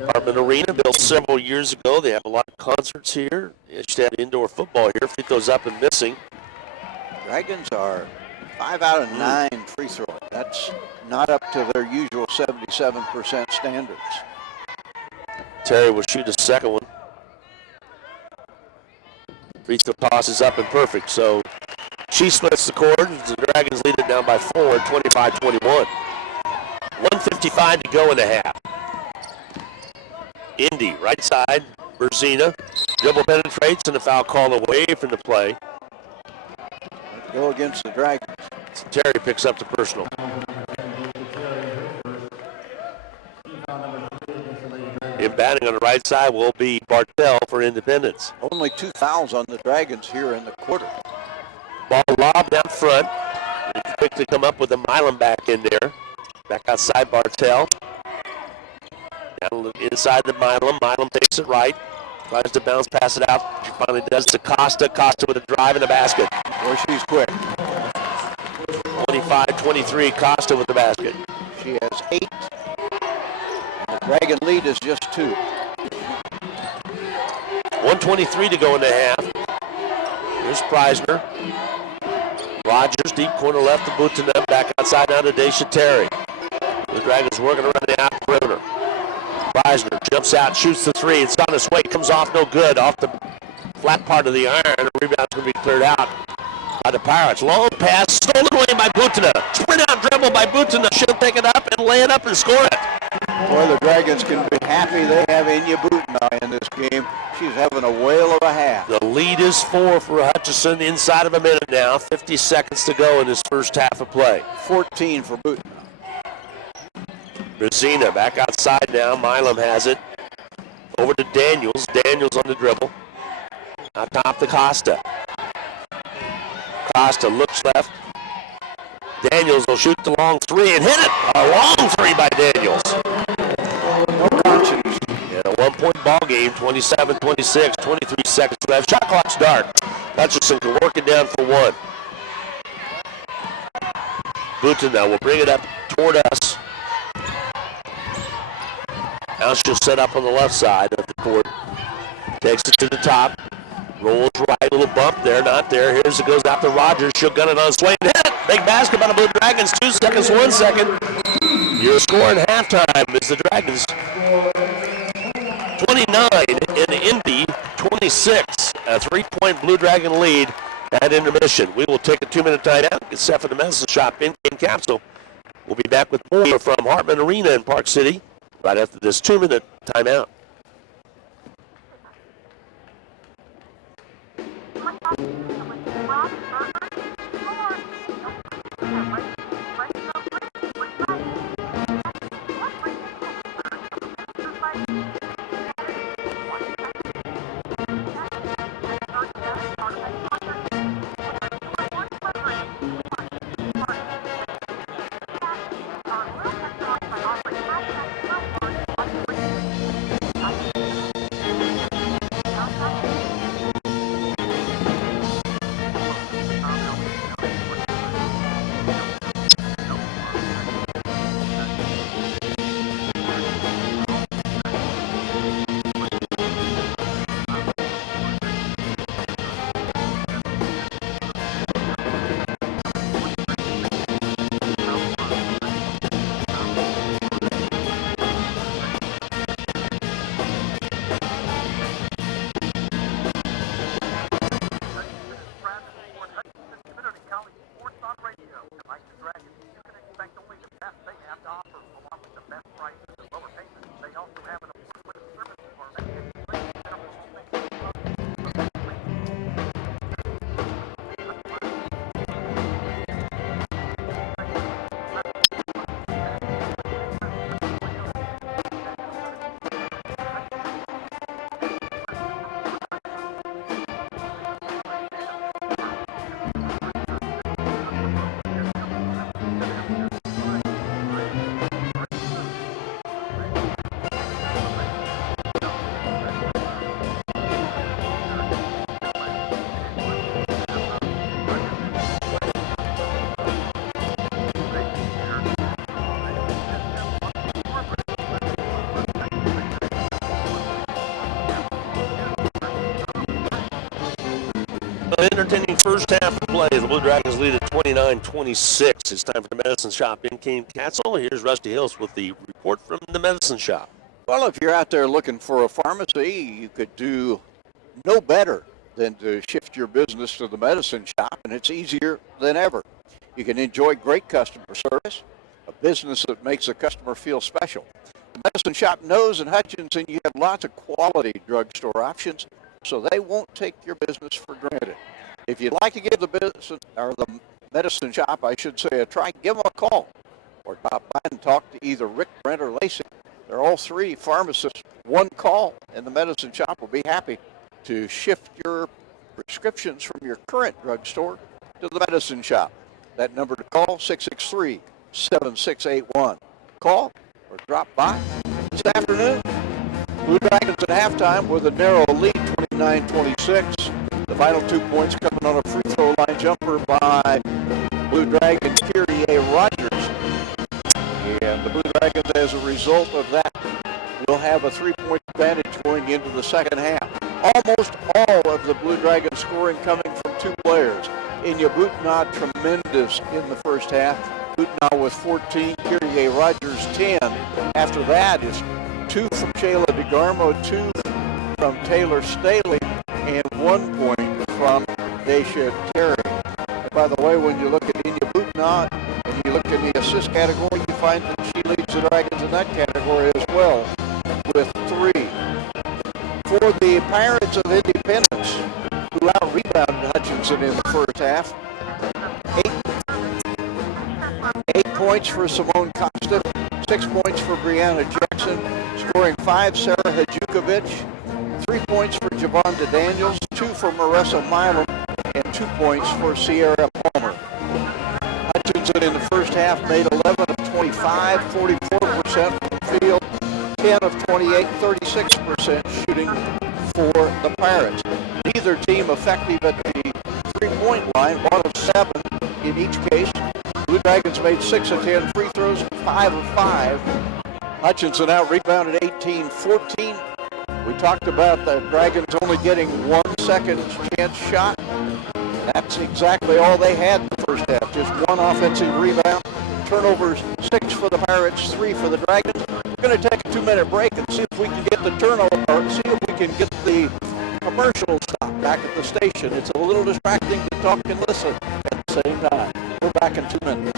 Hartman Arena, built several years ago. They have a lot of concerts here. They used to have indoor football here. Free throws up and missing. Dragons are 5 out of 9 free throws. That's not up to their usual 77% standards. Terry will shoot a second one. Free throw toss is up and perfect. So she splits the cord. The Dragons lead it down by 4, 25-21. 1:55 to go in the half. Indy, right side. Berzina. Dribble penetrates and a foul call away from the play. Go against the Dragons. Terry picks up the personal. Inbounding on the right side will be Bartell for Independence. Only 2 fouls on the Dragons here in the quarter. Ball lobbed out front. Quick to come up with a Milam back in there. Back outside Bartell. Down inside the Milam. Milam takes it right. Tries to bounce, pass it out. She finally does to Costa. Costa with a drive in the basket. Boy, she's quick. 25-23, Costa with the basket. She has 8. The Dragon lead is just 2. 1:23 to go in the half. Here's Preisner. Rogers, deep corner left to Buchanan. Back outside now to Daisha Terry. The Dragons working around the out perimeter. Preisner jumps out, shoots the 3. It's on its way, comes off no good. Off the flat part of the iron. The rebound's going to be cleared out by the Pirates. Long pass, stolen away by Butina. Sprint out dribble by Butina. She'll pick it up and lay it up and score it. Boy, the Dragons can be happy they have Enya Butina in this game. She's having a whale of a half. The lead is 4 for Hutchison inside of a minute now. 50 seconds to go in this first half of play. 14 for Butina. Brazina back outside now. Milam has it. Over to Daniels. Daniels on the dribble. Out top to Costa. Costa looks left. Daniels will shoot the long 3 and hit it. A long 3 by Daniels. No conscience. In a 1-point ball game, 27-26, 23 seconds left. Shot clock start. Hutchison can work it down for 1. Butina will bring it up toward us. Now she'll set up on the left side of the court. Takes it to the top. Rolls right, little bump there, not there. Here's it goes out to Rogers. She'll gun it on Swain. Hit it! Big basket by the Blue Dragons. 2 seconds, 1 second. Your score in halftime is the Dragons 29 and Indy 26. A 3-point Blue Dragon lead at intermission. We will take a 2-minute timeout. Get set for the Medicine Shop in-game capsule. We'll be back with more from Hartman Arena in Park City right after this 2-minute timeout. Entertaining first half of play. The Blue Dragons lead at 29-26. It's time for the Medicine Shop in-game capsule. Here's Rusty Hills with the report from the Medicine Shop. Well, if you're out there looking for a pharmacy, you could do no better than to shift your business to the Medicine Shop, and it's easier than ever. You can enjoy great customer service, a business that makes the customer feel special. The Medicine Shop knows in Hutchinson you have lots of quality drugstore options, so they won't take your business for granted. If you'd like to give the business, or the Medicine Shop, I should say, a try, give them a call or stop by and talk to either Rick, Brent, or Lacey. They're all 3 pharmacists. One call, and the Medicine Shop will be happy to shift your prescriptions from your current drugstore to the medicine shop. That number to call, 663-7681. Call or drop by this afternoon. Blue Dragons at halftime with a narrow lead, 29-26. The final 2 points coming on a free throw line jumper by Blue Dragon Kyrie Rogers. And the Blue Dragons, as a result of that, will have a 3-point advantage going into the second half. Almost all of the Blue Dragons scoring coming from 2 players. Inya Butna, tremendous in the first half. Butna with 14, Kyrie Rogers 10. After that is 2 from Shayla DeGarmo, 2 from Taylor Staley, and 1 point from Daisha Terry. And by the way, when you look at Inya Butna and you look in the assist category, you find that she leads the Dragons in that category as well with 3. For the Pirates of Independence, who out-rebounded Hutchinson in the first half, 8 points for Simone Costa, 6 points for Brianna Jackson, scoring 5, Sarah Hajukovic, 3 points for Javonda Daniels, 2 for Marissa Milam, and 2 points for Sierra Palmer. Hutchinson in the first half made 11 of 25, 44% from the field, 10 of 28, 36% shooting for the Pirates. Neither team effective at the 3-point line, 1 of 7 in each case. Blue Dragons made 6 of 10 free throws, 5 of 5. Hutchinson out rebounded 18-14. We talked about the Dragons only getting 1 second chance shot. That's exactly all they had in the first half, just 1 offensive rebound. Turnovers, 6 for the Pirates, 3 for the Dragons. We're going to take a 2-minute break and see if we can get the turnover, or see if we can get the commercial stop back at the station. It's a little distracting to talk and listen at the same time. We're back in 2 minutes.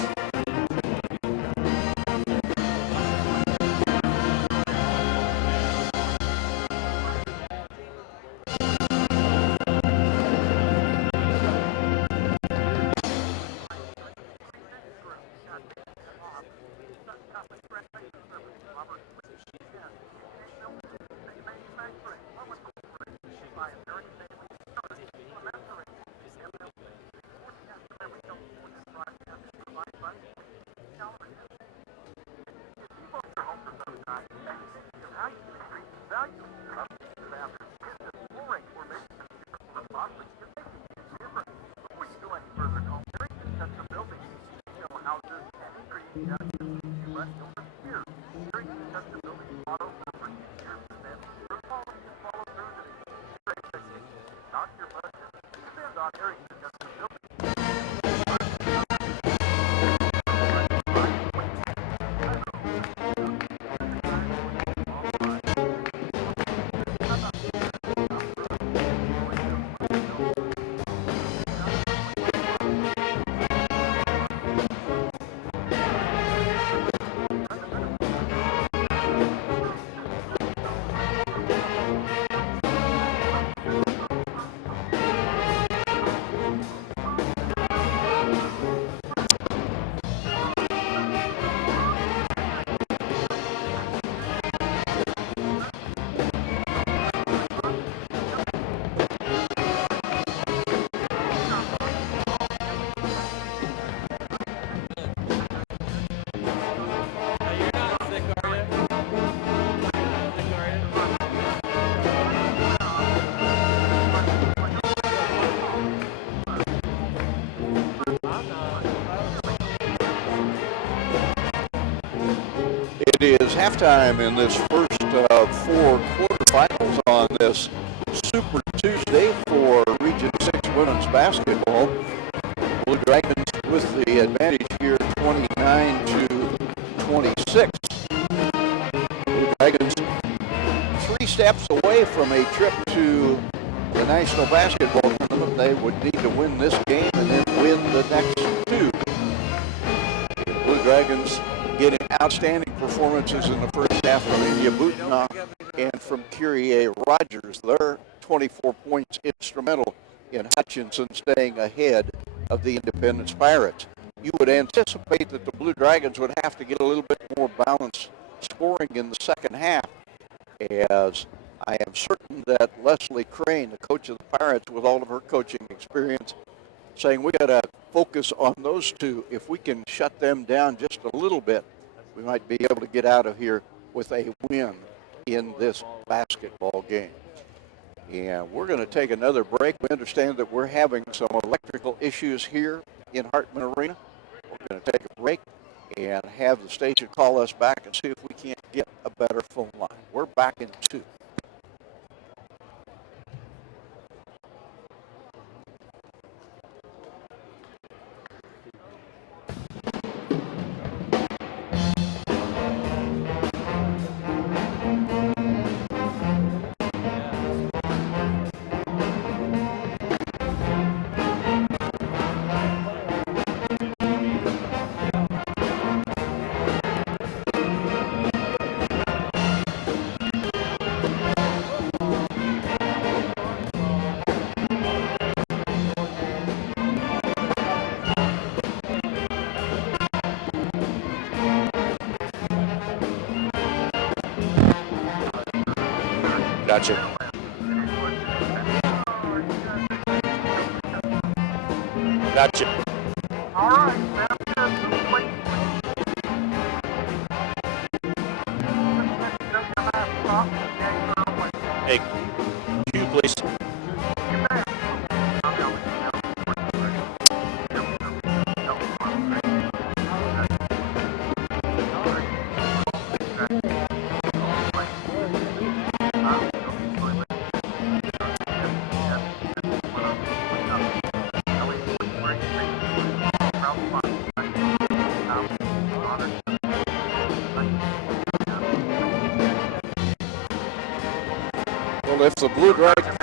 It is halftime in this first of 4 quarterfinals on this Super Tuesday for Region 6 women's basketball. Blue Dragons with the advantage here, 29-26. Blue Dragons 3 steps away from a trip to the National Basketball Tournament. They would need to win this game and then win the next 2. Blue Dragons getting outstanding performances in the first half from Inya Butna and from Kyrie Rogers. Their 24 points instrumental in Hutchinson staying ahead of the Independence Pirates. You would anticipate that the Blue Dragons would have to get a little bit more balanced scoring in the second half, as I am certain that Leslie Crane, the coach of the Pirates, with all of her coaching experience, saying we got to focus on those two. If we can shut them down just a little bit, we might be able to get out of here with a win in this basketball game. And we're going to take another break. We understand that we're having some electrical issues here in Hartman Arena. We're going to take a break and have the station call us back and see if we can't get a better phone line. We're back in 2. Gotcha. Gotcha. All right, Hey, cue, please. Well, if the Blue Dragons...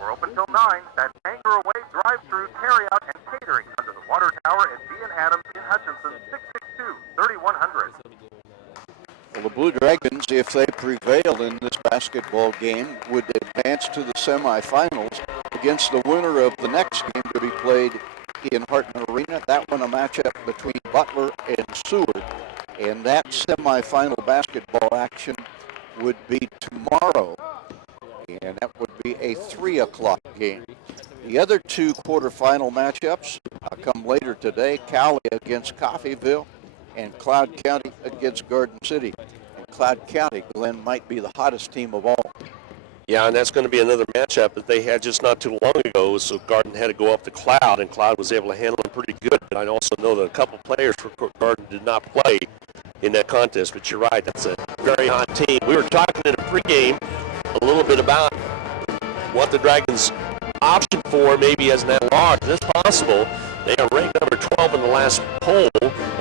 We're open till 9. That's Hangar Away, drive-through, carry-out, and catering under the water tower at B and Adams in Hutchinson, 662-3100. Well, the Blue Dragons, if they prevail in this basketball game, would advance to the semifinals against the winner of the next game to be played in Hartman Arena. That one a matchup between Butler and Seward. And that semifinal basketball action would be tomorrow. And that would be a 3 o'clock game. The other two quarterfinal matchups come later today. Cowley against Coffeyville and Cloud County against Garden City. And Cloud County, Glenn, might be the hottest team of all. Yeah, and that's going to be another matchup that they had just not too long ago. So Garden had to go up to Cloud, and Cloud was able to handle it pretty good. But I also know that a couple players for Garden did not play in that contest. But you're right, that's a very hot team. We were talking in a pregame a little bit about what the Dragons' option for maybe as an at-large. And it's possible. They are ranked number 12 in the last poll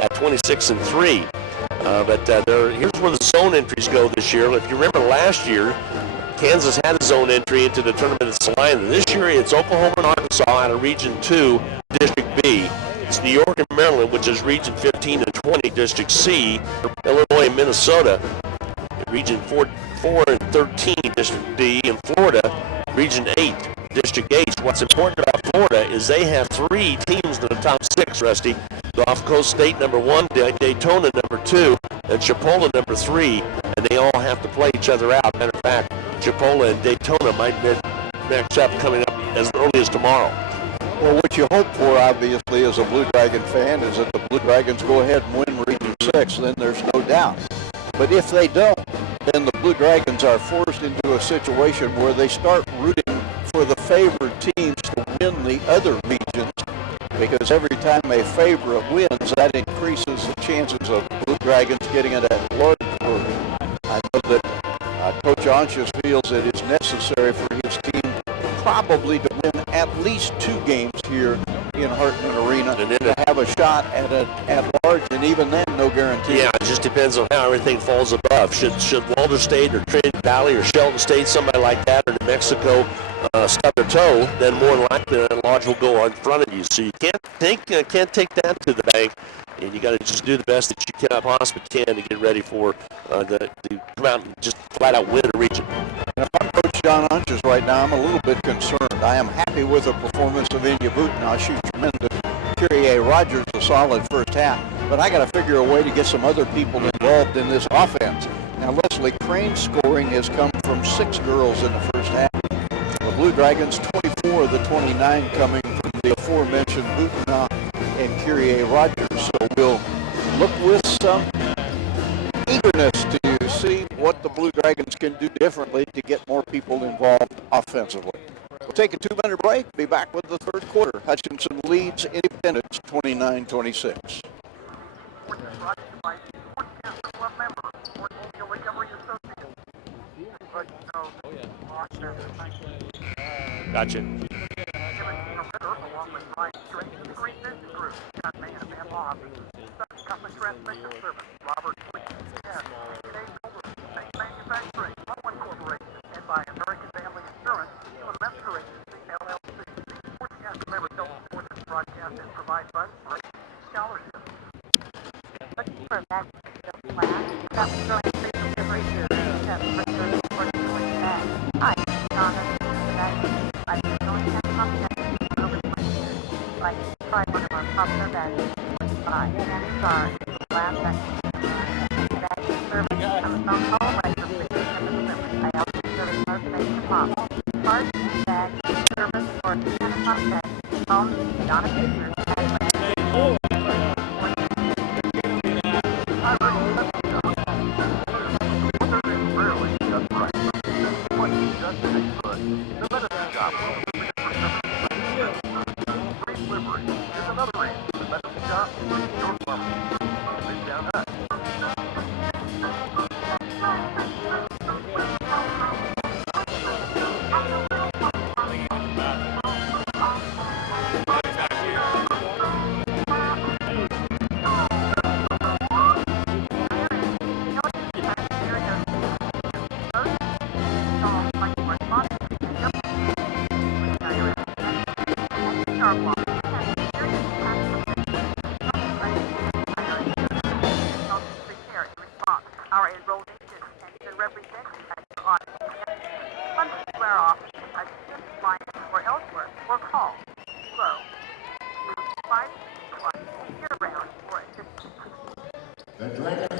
at 26-3. Here's where the zone entries go this year. If you remember last year, Kansas had a zone entry into the tournament at Salina. This year, it's Oklahoma and Arkansas out of Region 2, District B. It's New York and Maryland, which is Region 15 and 20, District C. Illinois and Minnesota, Region 4 and 13, District D. And Florida, Region 8, District H. What's important about Florida is they have 3 teams in the top 6, Rusty. Gulf Coast State number 1, Daytona number 2, and Chipola number 3, and they all have to play each other out. Matter of fact, Chipola and Daytona might match up coming up as early as tomorrow. Well, what you hope for, obviously, as a Blue Dragon fan, is that the Blue Dragons go ahead and win Region 6, then there's no doubt. But if they don't, then the Blue Dragons are forced into a situation where they start rooting for the favored teams to win the other regions, because every time a favorite wins, that increases the chances of Blue Dragons getting it at large berth. I know that Coach Anschus feels that it's necessary for his team probably to win at least 2 games here in Hartman Arena and then to have a shot at large, and even then, no guarantee. Yeah, it just depends on how everything falls above. Should Walter State or Trinity Valley or Shelton State, somebody like that, or New Mexico stub their toe, then more than likely that lodge will go in front of you. So you can't take that to the bank, and you got to just do the best that you can possibly can to get ready for to come out and just flat out win a region. And if I'm Coach John Hunches right now, I'm a little bit concerned. I am happy with the performance of India Bhutan. She's tremendous. Kyrie Rogers, a solid first half. But I got to figure a way to get some other people involved in this offense. Now, Leslie, Crane's scoring has come from 6 girls in the first half. The Blue Dragons, 24 of the 29 coming from the aforementioned Bhutan and Kyrie Rogers. So we'll look with some eagerness to see what the Blue Dragons can do differently to get more people involved offensively. We'll take a 2-minute break. Be back with the third quarter. Hutchinson leads Independence 29-26. Gotcha.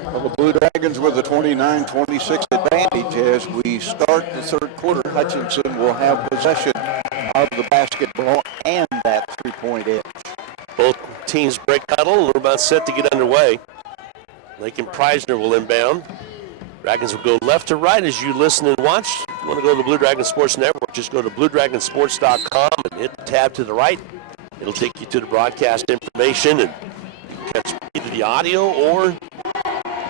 Well, the Blue Dragons with a 29-26 advantage as we start the third quarter. Hutchinson will have possession of the basketball and that three-point edge. Both teams break huddle. We're about set to get underway. Lakin Preisner will inbound. Dragons will go left to right as you listen and watch. If you want to go to the Blue Dragon Sports Network, just go to BlueDragonSports.com and hit the tab to the right. It'll take you to the broadcast information and catch either the audio or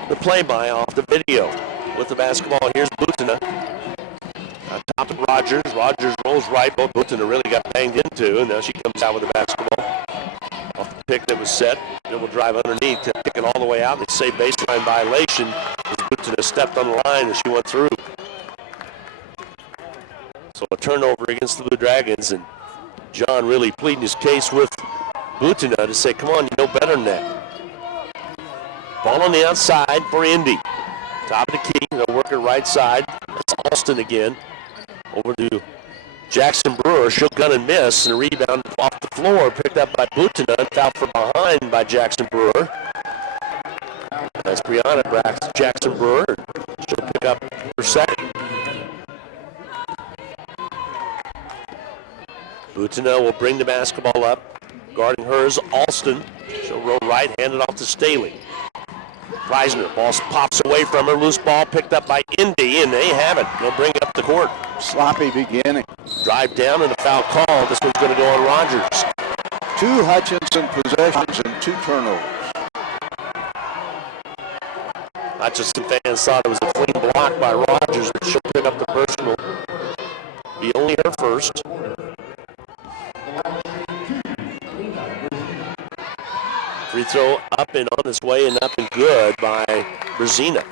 the play-by off the video. With the basketball, here's Bhutan. Top of Rogers. Rogers rolls right. Both Bhutan really got banged into, and now she comes out with the basketball. Off the pick that was set. Then will drive underneath, pick it all the way out. They say baseline violation as Bhutan stepped on the line as she went through. So a turnover against the Blue Dragons, and John really pleading his case with Bhutan to say, come on, you know better than that. Ball on the outside for Indy. Top of the key, they'll work it right side. That's Alston again. Over to Jackson Brewer. She'll gun and miss, and a rebound off the floor picked up by Bhutan. Fouled from behind by Jackson Brewer. As Brianna bracks Jackson Brewer. She'll pick up her second. Bhutan will bring the basketball up. Guarding her is Alston. She'll roll right, hand it off to Staley. Preisner, ball pops away from her. Loose ball picked up by Indy, and they have it. They'll bring it up the court. Sloppy beginning. Drive down and a foul call. This one's going to go on Rogers. 2 Hutchinson possessions and 2 turnovers. Hutchinson fans thought it was a clean block by Rogers, but she'll pick up the personal. Be only her first. Free throw up and on its way and up and good by Brzezina.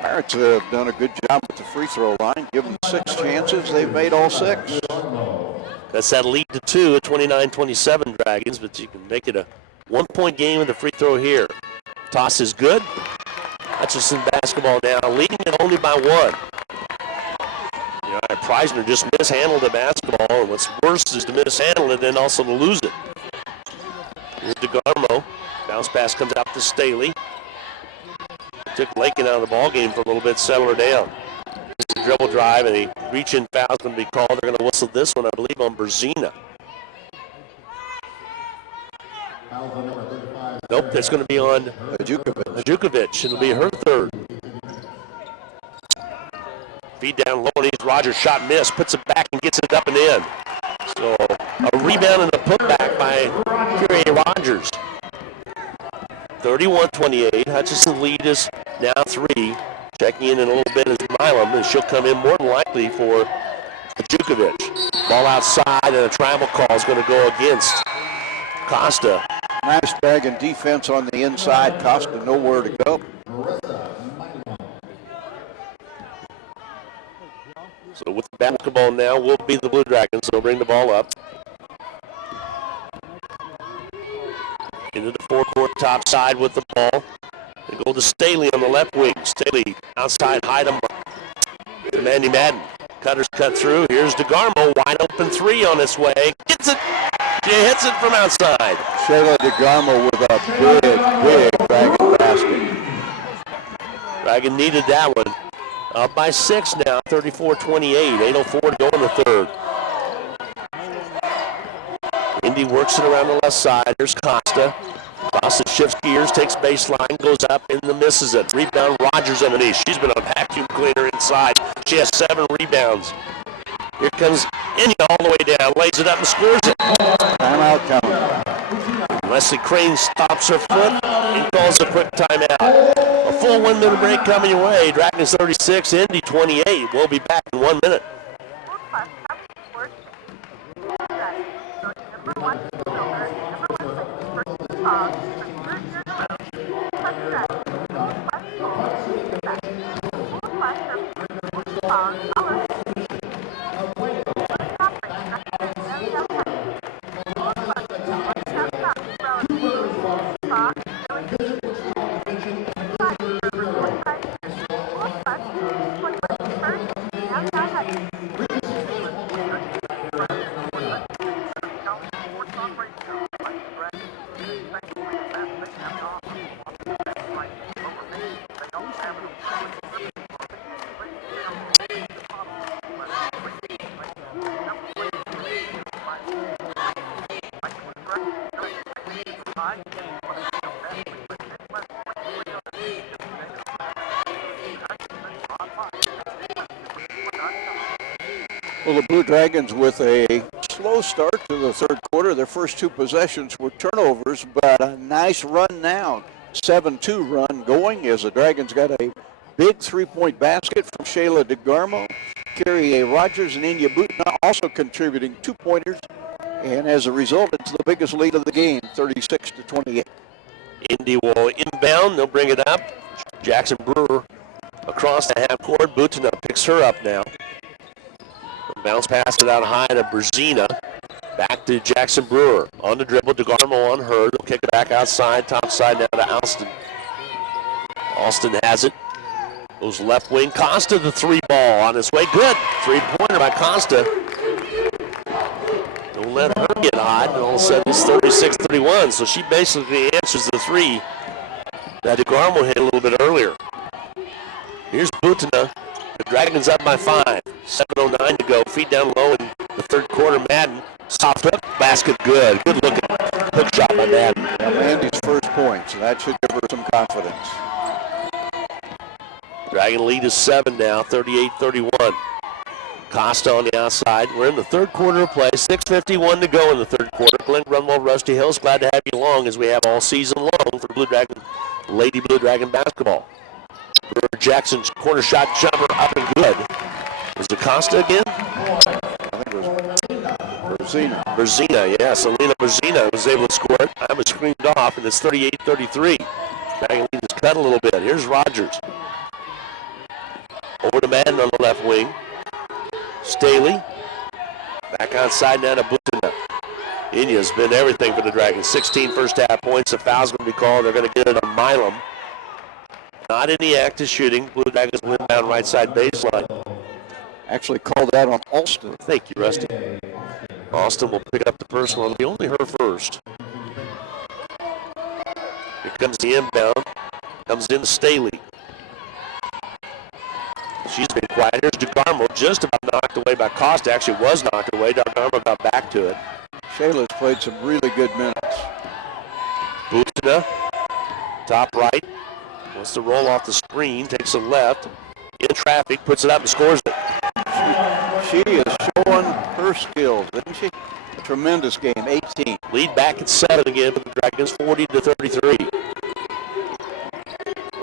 Pirates have done a good job with the free throw line. Give them 6 chances. They've made all 6. That's that lead to 2 at 29-27 Dragons, but you can make it a 1-point game with the free throw here. Toss is good. Hutchinson basketball now, leading it only by 1. All right, Preisner just mishandled the basketball, and what's worse is to mishandle it and also to lose it. Here's DeGarmo. Bounce pass comes out to Staley. Took Lakin out of the ball game for a little bit, settle her down. Here's a dribble drive, and a reach-in foul is going to be called. They're going to whistle this one, I believe, on Berzina. Nope, that's going to be on Jukovic. It'll be her third. Feed down low, and Rogers shot miss, puts it back and gets it up and in. So a rebound and a putback by Kyrie Rogers. 31-28. Hutchison's lead is now 3. Checking in a little bit is Milam, and she'll come in more than likely for Jukovic. Ball outside, and a travel call is going to go against Costa. Nice Dragon defense on the inside. Costa nowhere to go. So with the basketball now will be the Blue Dragons. They'll bring the ball up. Into the forecourt, top side with the ball. They go to Staley on the left wing. Staley outside, Hyde to Mandy Madden. Cutters cut through. Here's DeGarmo, wide open 3 on its way. Gets it. She hits it from outside. Shayla DeGarmo with a big Dragon basket. Dragon needed that one. Up by 6 now, 34-28. 8:04 to go in the third. Indy works it around the left side. Here's Costa. Costa shifts gears, takes baseline, goes up, and misses it. Rebound, Rogers underneath. She's been a vacuum cleaner inside. She has 7 rebounds. Here comes Indy all the way down, lays it up and scores it. Timeout coming. Leslie Crane stops her foot and calls a quick timeout. A full 1 minute break coming your way. Dragons 36, Indy 28. We'll be back in 1 minute. Well, the Blue Dragons with a slow start to the third quarter. Their first 2 possessions were turnovers, but a nice run now. 7-2 run going as the Dragons got a big 3-point basket from Shayla DeGarmo. Kyrie Rogers and Inya Butna also contributing 2-pointers. And as a result, it's the biggest lead of the game, 36-28. Indy will inbound. They'll bring it up. Jackson Brewer across the half court. Butna picks her up now. Bounce pass it out high to Berzina. Back to Jackson Brewer. On the dribble, DeGarmo on her. They'll kick it back outside, top side now to Alston. Alston has it. Goes left wing. Costa, the 3 ball on his way. Good. 3-pointer by Costa. Don't let her get hot. And all of a sudden it's 36-31. So she basically answers the 3 that DeGarmo hit a little bit earlier. Here's Butna. The Dragons up by 5. 7:09 to go. Feed down low in the third quarter. Madden. Soft hook. Basket good. Good looking hook shot by Madden. Andy's first point, so that should give her some confidence. Dragon lead is 7 now. 38-31. Costa on the outside. We're in the third quarter of play. 6:51 to go in the third quarter. Glenn Grunwald, Rusty Hills, glad to have you along as we have all season long for Blue Dragon, Lady Blue Dragon basketball. Jackson's corner shot jumper up and good. Is it Costa again? I think it was Berzina. Berzina, yeah. Selena Berzina was able to score it. I was screamed off, and it's 38-33. Dragon lead is cut a little bit. Here's Rogers. Over to Madden on the left wing. Staley. Back outside now to Butna. Inya's been everything for the Dragons. 16 first half points. A foul's going to be called. They're going to get it on Milam. Not in the act of shooting. Blue Dragons will inbound right side baseline. Actually called that on Alston. Thank you, Rusty. Austin will pick up the personal. It'll be only her first. Here comes the inbound. Comes in Staley. She's been quiet. Here's DeGarmo, just about knocked away by Costa. Actually was knocked away. DeGarmo got back to it. Shayla's played some really good minutes. Butina, top right. Wants to roll off the screen. Takes a left. In traffic. Puts it up and scores it. She is showing her skills, isn't she? A tremendous game, 18. Lead back at 7 again for the Dragons, 40-33.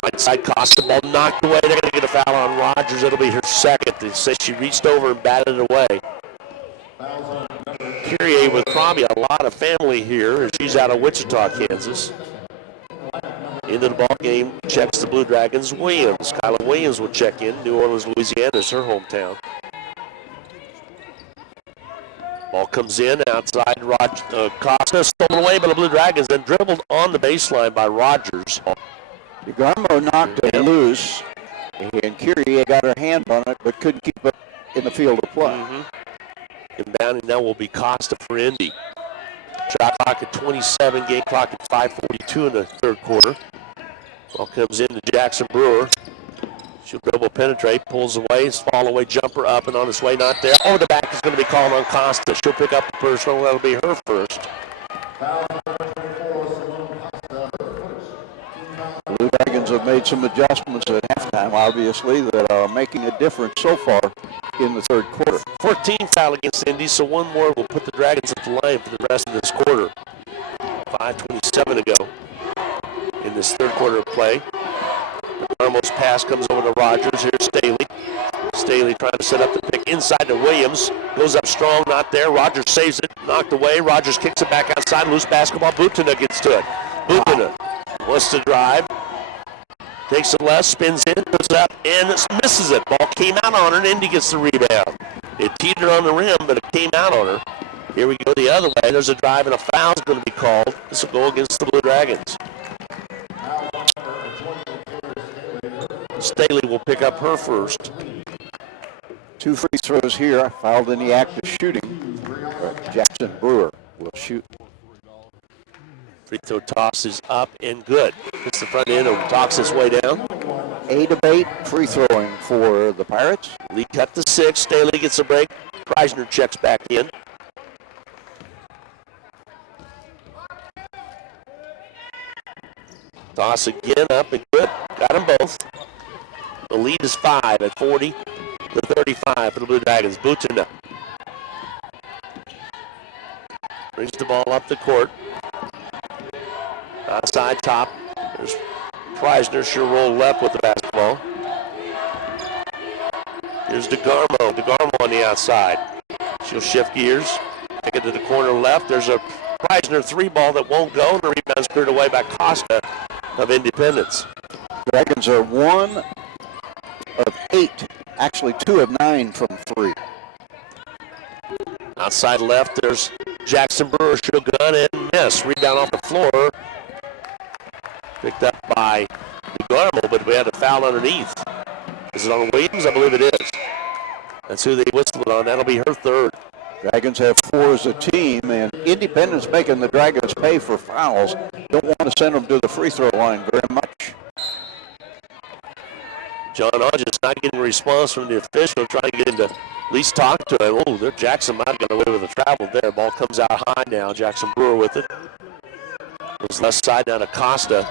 Right side, Costa, ball knocked away. They're going to get a foul on Rogers. It'll be her second. They say she reached over and batted it away. Kyrie with probably a lot of family here as she's out of Wichita, Kansas. Into the ball game, checks the Blue Dragons. Williams, Kyla Williams will check in. New Orleans, Louisiana is her hometown. Ball comes in outside. Costa stolen away by the Blue Dragons, then dribbled on the baseline by Rogers. DeGarmo knocked it loose, and Kyrie got her hand on it, but couldn't keep it in the field of play. Inbounding now will be Costa for Indy. Shot clock at 27, game clock at 5:42 in the third quarter. Ball comes in to Jackson Brewer. She'll dribble, penetrate, pulls away, fall away jumper up and on its way, not there. Over the back is going to be called on Costa. She'll pick up the personal. That'll be her first. Blue Dragons have made some adjustments at halftime, obviously, that are making a difference so far in the third quarter. 14 foul against Indy, so one more will put the Dragons at the line for the rest of this quarter. 5:27 to go in this third quarter of play. Almost pass comes over to Rogers. Here's Staley. Staley trying to set up the pick inside to Williams. Goes up strong, not there. Rogers saves it, knocked away. Rogers kicks it back outside. Loose basketball. Butina gets to it. Butina wants to drive. Takes it left, spins in, puts it up, and misses it. Ball came out on her, and Indy gets the rebound. It teetered on the rim, but it came out on her. Here we go the other way. There's a drive, and a foul is going to be called. This will go against the Blue Dragons. Staley will pick up her first. 2 free throws here, fouled in the act of shooting. Jackson Brewer will shoot. Free throw toss is up and good. Hits the front end and talks his way down. 8 of 8 free throwing for the Pirates. Lead cut to 6. Staley gets a break. Preisner checks back in. Toss again, up and good. Got them both. The lead is 5 at 40-35 for the Blue Dragons. Butina brings the ball up the court. Outside top. There's Preisner. She'll roll left with the basketball. Here's DeGarmo. DeGarmo on the outside. She'll shift gears. Take it to the corner left. There's a Preisner 3 ball that won't go, and the rebound's cleared away by Costa of Independence. Dragons are 1 of 8, actually 2 of 9 from 3. Outside left, there's Jackson Brewer. She'll gun and miss. Rebound off the floor. Picked up by DeGarmo, but we had a foul underneath. Is it on Williams? I believe it is. That's who they whistled on. That'll be her third. Dragons have 4 as a team, and Independence making the Dragons pay for fouls. Don't want to send them to the free throw line very much. John Hodges not getting a response from the official, trying to get him to at least talk to him. Oh, there Jackson might have got away with a travel there. Ball comes out high now. Jackson Brewer with it. Goes left side down to Costa.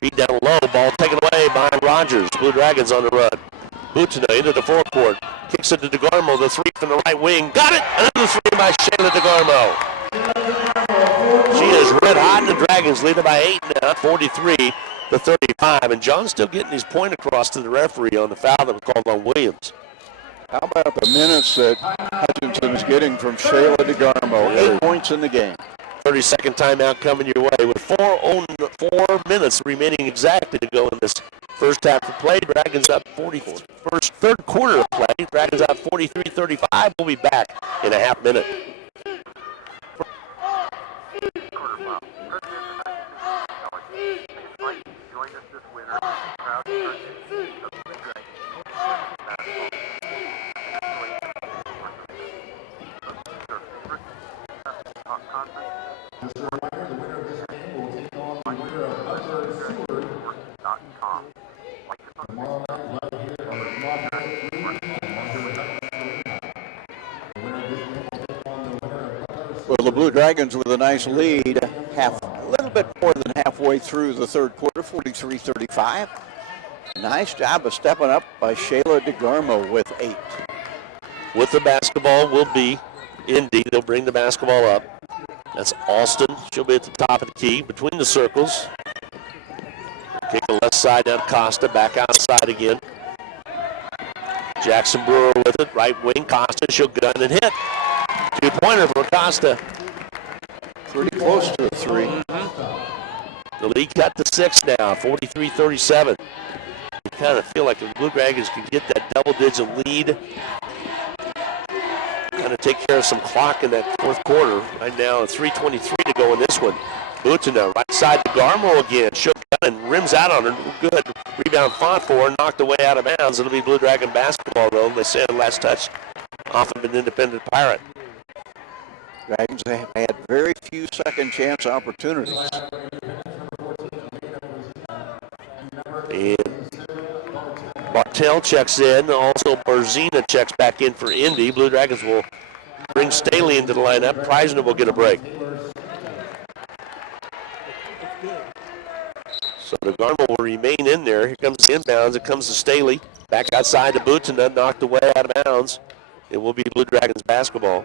Feed down low. Ball taken away behind Rogers. Blue Dragons on the run. Butina into the forecourt. Kicks it to DeGarmo. The 3 from the right wing. Got it! Another 3 by Shayla DeGarmo. She is red hot, and the Dragons lead it by 8 now, 43-35. And John's still getting his point across to the referee on the foul that was called on Williams. How about the minutes that Hutchinson is getting from Shayla DeGarmo? 8 points in the game. 30-second timeout coming your way with 4 minutes remaining exactly to go in this first half of play. Dragons up 44. Third quarter of play. Dragons up 43-35. We'll be back in a half minute. Join us this winter. Proud to Well, the Blue Dragons with a nice lead, a little bit more than halfway through the third quarter, 43-35. Nice job of stepping up by Shayla DeGarmo with 8. With the basketball will be Indy. They'll bring the basketball up. That's Alston. She'll be at the top of the key between the circles. Kick the left side down Costa, back outside again. Jackson Brewer with it, right wing. Costa, she'll gun and hit. 2-pointer for Costa. Pretty close to a 3. The lead cut to 6 now, 43-37. You kind of feel like the Blue Dragons can get that double-digit lead. Kind of take care of some clock in that fourth quarter. Right now, 3:23 to go in this one. Butina, right side to Garmo again. She'll gun and rims out on her. Good rebound fought for her, knocked away out of bounds. It'll be Blue Dragon basketball, though. They said last touch off of an independent Pirate. Dragons have had very few second chance opportunities. And Bartel checks in. Also, Berzina checks back in for Indy. Blue Dragons will bring Staley into the lineup. Preisner will get a break. So DeGarmo will remain in there. Here comes the inbounds. It comes to Staley. Back outside to Butina, knocked away out of bounds. It will be Blue Dragons basketball.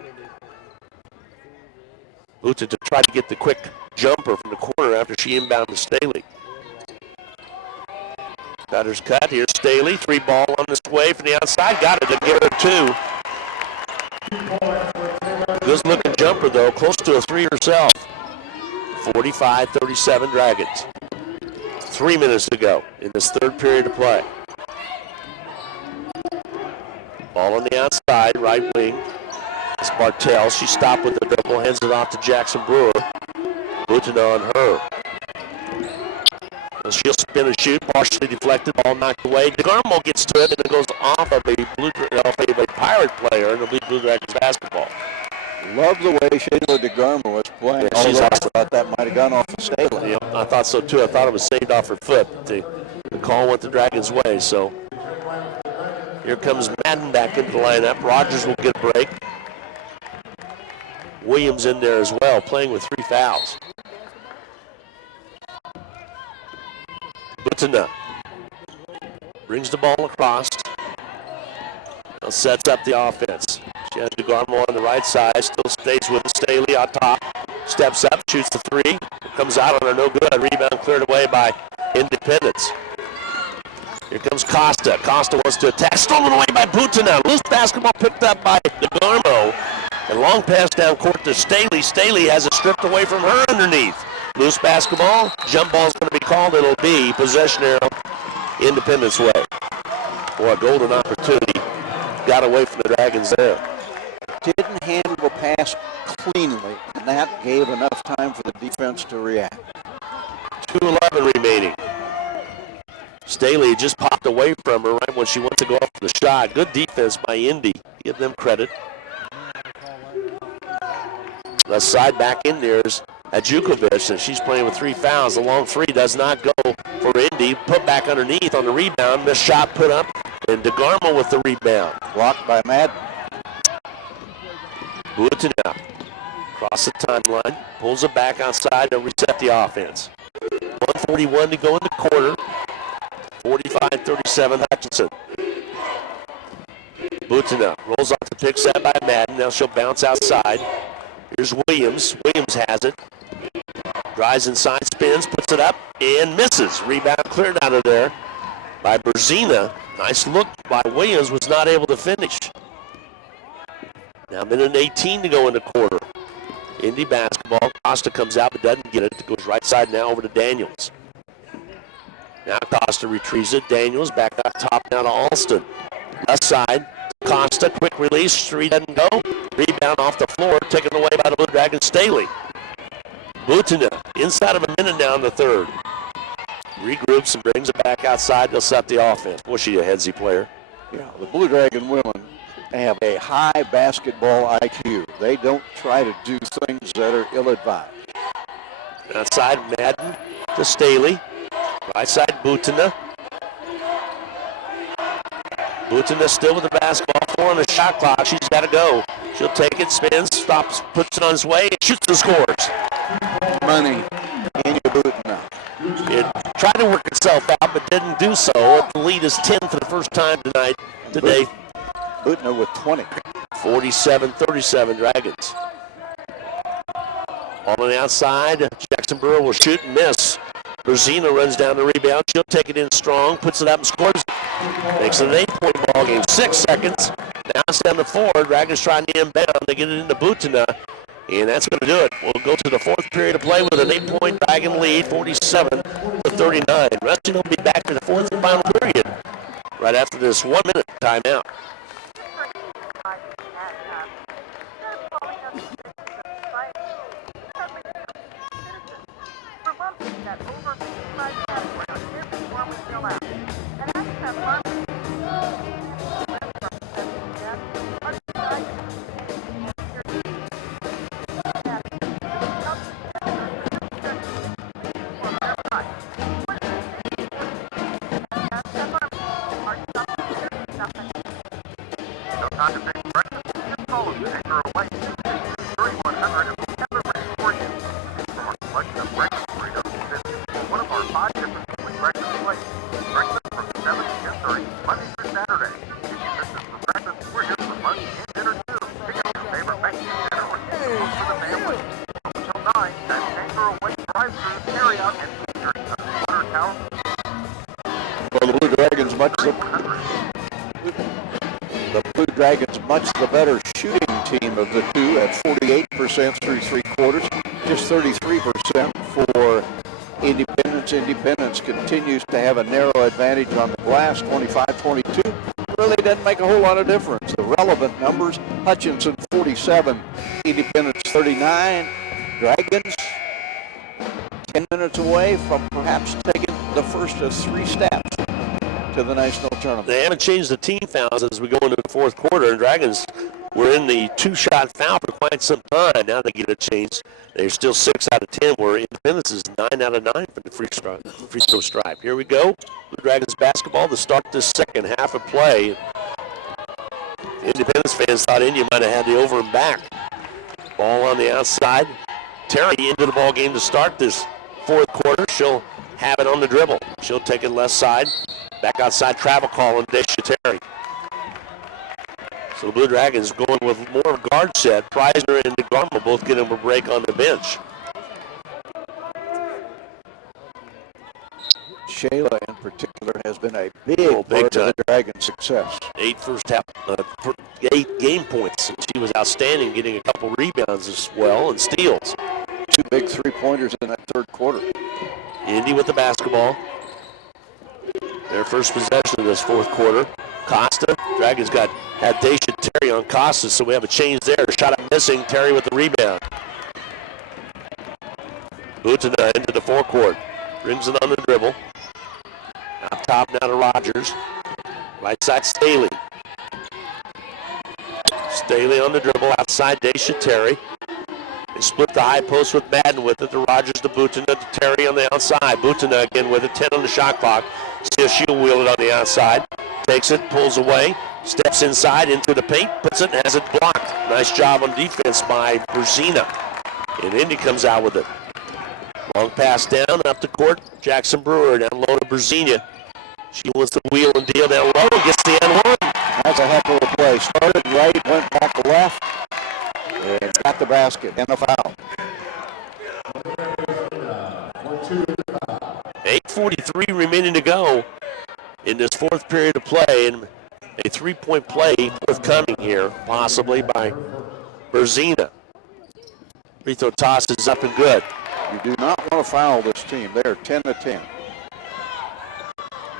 Butina to try to get the quick jumper from the corner after she inbounded Staley. Cutter's cut. Here's Staley. 3 ball on this way from the outside. Got it to give her 2. Good looking jumper, though. Close to a 3 herself. 45-37 Dragons. 3 minutes to go in this third period of play. Ball on the outside, right wing. It's Bartel. She stopped with the double, hands it off to Jackson Brewer. Butina on her. She'll spin and shoot, partially deflected, ball knocked away. DeGarmo gets to it, and it goes off of a Pirate player, and it'll be Blue Dragons basketball. Love the way Shayla DeGarmo was playing. Yeah, she's I awesome. thought that might have gone off the Staley. Yep, I thought so too. I thought it was saved off her foot. The call went the Dragons' way, so here comes Madden back into the lineup. Rogers will get a break. Williams in there as well, playing with 3 fouls. Butina brings the ball across. Now sets up the offense. She has DeGarmo on the right side. Still stays with Staley on top. Steps up, shoots the 3. It comes out on her, no good. Rebound cleared away by Independence. Here comes Costa. Costa wants to attack. Stolen away by Butina. Loose basketball picked up by DeGarmo. And long pass down court to Staley. Staley has it stripped away from her underneath. Loose basketball. Jump ball's going to be called. It'll be possession arrow Independence way. Boy, a golden opportunity. Got away from the Dragons there. Didn't handle the pass cleanly, and that gave enough time for the defense to react. 2:11 remaining. Staley just popped away from her right when she went to go up for the shot. Good defense by Indy. Give them credit. Left side back in there is Adjukovic, and she's playing with 3 fouls. The long 3 does not go for Indy. Put back underneath on the rebound. Missed shot put up, and DeGarmo with the rebound. Blocked by Madden. Butina across the timeline. Pulls it back outside to reset the offense. 1:41 to go in the quarter. 45-37 Hutchinson. Butina rolls off the pick set by Madden. Now she'll bounce outside. Here's Williams. Williams has it. Drives inside, spins, puts it up, and misses. Rebound cleared out of there by Berzina. Nice look by Williams, was not able to finish. Now 1:18 to go in the quarter. Indy basketball. Costa comes out but doesn't get it. It goes right side now over to Daniels. Now Costa retrieves it. Daniels back up top now to Alston. Left side. Costa, quick release. 3 doesn't go. Rebound off the floor, taken away by the Blue Dragons. Staley. Butina, inside of a minute now in the third. Regroups and brings it back outside. They'll set the offense. Boy, she's a headsy player. Yeah, the Blue Dragon women have a high basketball IQ. They don't try to do things that are ill-advised. Outside, Madden to Staley. Right side, Butina. Butina still with the basketball. on the shot clock. She's got to go. She'll take it, spins, stops, puts it on its way, and shoots and scores. Money in your boot now. It tried to work itself out, but didn't do so. The lead is 10 for the first time today. Butner with 20. 47-37 Dragons. Ball on the outside. Jackson Brewer will shoot and miss. Berzina runs down the rebound. She'll take it in strong, puts it up and scores. Makes it an 8-point ball game. 6 seconds. Now it's down to 4. Dragons trying to inbound. They get it into Butina, and that's going to do it. We'll go to the fourth period of play with an 8-point Dragon lead, 47-39. Resting will be back to the fourth and final period right after this 1-minute timeout. Much the better shooting team of the two at 48% through 3 quarters, just 33% for Independence. Independence continues to have a narrow advantage on the glass, 25-22. Really doesn't make a whole lot of difference. The relevant numbers, Hutchinson 47, Independence 39. Dragons 10 minutes away from perhaps taking the first of 3 steps to the national tournament. They haven't changed the team fouls as we go into the fourth quarter, and Dragons were in the 2-shot foul for quite some time. Now they get it changed. They're still 6 out of 10, where Independence is 9 out of 9 for the free throw stripe. Here we go. Blue Dragons basketball to start this second half of play. Independence fans thought India might have had the over and back. Ball on the outside. Terry into the ball game to start this fourth quarter. She'll have it on the dribble. She'll take it left side. Back outside, travel call on Daisha Terry. So the Blue Dragons going with more guard set. Preisner and DeGarmo both getting a break on the bench. Shayla in particular has been a big part of the Dragons' success. 8 game points, and she was outstanding, getting a couple rebounds as well and steals. 2 big 3-pointers in that third quarter. Indy with the basketball. Their first possession of this fourth quarter. Costa, Dragons had Daisha Terry on Costa, so we have a change there. Shot up missing, Terry with the rebound. Butina into the forecourt. Brings it on the dribble. Up top now to Rogers. Right side Staley. Staley on the dribble, outside Daisha Terry. They split the high post with Madden with it. To Rogers to Butina to Terry on the outside. Butina again with it, 10 on the shot clock. See if she'll wheel it on the outside. Takes it, pulls away, steps inside into the paint, puts it, has it blocked. Nice job on defense by Berzina. And Indy comes out with it. Long pass down, up the court. Jackson Brewer down low to Berzina. She wants to wheel and deal down low and gets the N1. That's a heck of a play. Started right, went back left, and got the basket and the foul. 8:43 remaining to go in this fourth period of play, and a 3-point play forthcoming here, possibly by Berzina. Free throw toss is up and good. You do not want to foul this team. They are 10-10.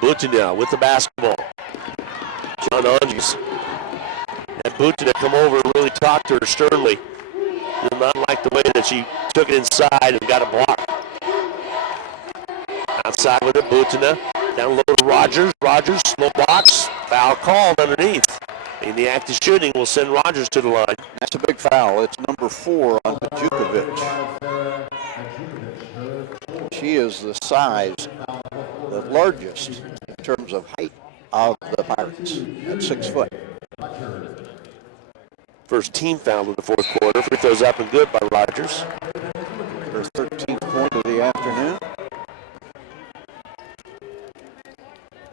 Butina with the basketball. John Anges. And Butina come over and really talk to her sternly. Did not like the way that she took it inside and got a block. Outside with it, Butina. Down low to Rogers. Rogers, slow box. Foul called underneath. And the act of shooting will send Rogers to the line. That's a big foul. It's number 4 on Pajukovic. She is the size, the largest in terms of height of the Pirates at 6 foot. First team foul in the fourth quarter. Free throws up and good by Rogers. Her 13th point of the afternoon.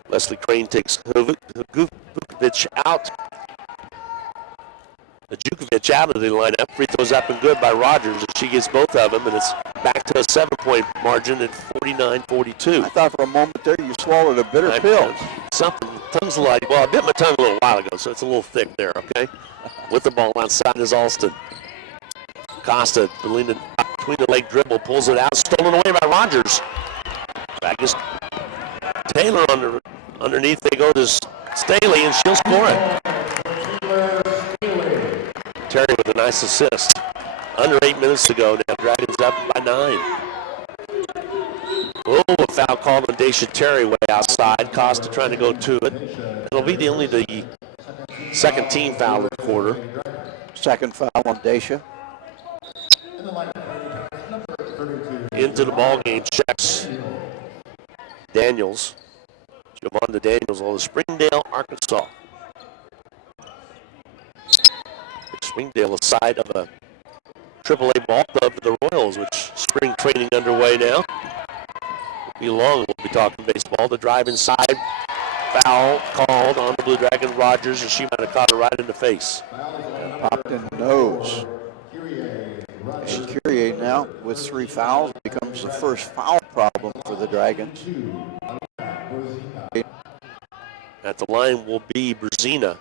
Leslie Crane takes Vukovic out. Jukovic out of the lineup. Free throws up and good by Rogers, and she gets both of them, and it's back to a 7-point margin at 49-42. I thought for a moment there you swallowed a bitter pill. Something, tongue's like, well, I bit my tongue a little while ago, so it's a little thick there, okay? With the ball outside is Alston. Costa, between the leg dribble, pulls it out, stolen away by Rogers. Back is Taylor underneath. They go to Staley, and she'll score it. Terry with a nice assist. Under 8 minutes to go now. Dragons up by 9. Oh, a foul called on Daisha Terry way outside. Costa trying to go to it. It'll be only the second team foul of the quarter. Second foul on Daisha. Into the ball game checks Daniels. Javonda Daniels on the Springdale, Arkansas. Springdale, a side of a AAA ball club for the Royals, which spring training underway now. Be long, we'll be talking baseball. The drive inside, foul called on the Blue Dragon Rogers, and she might have caught her right in the face. Popped in the nose. Curie now with 3 fouls becomes the first foul problem for the Dragons. At the line will be Brzezina.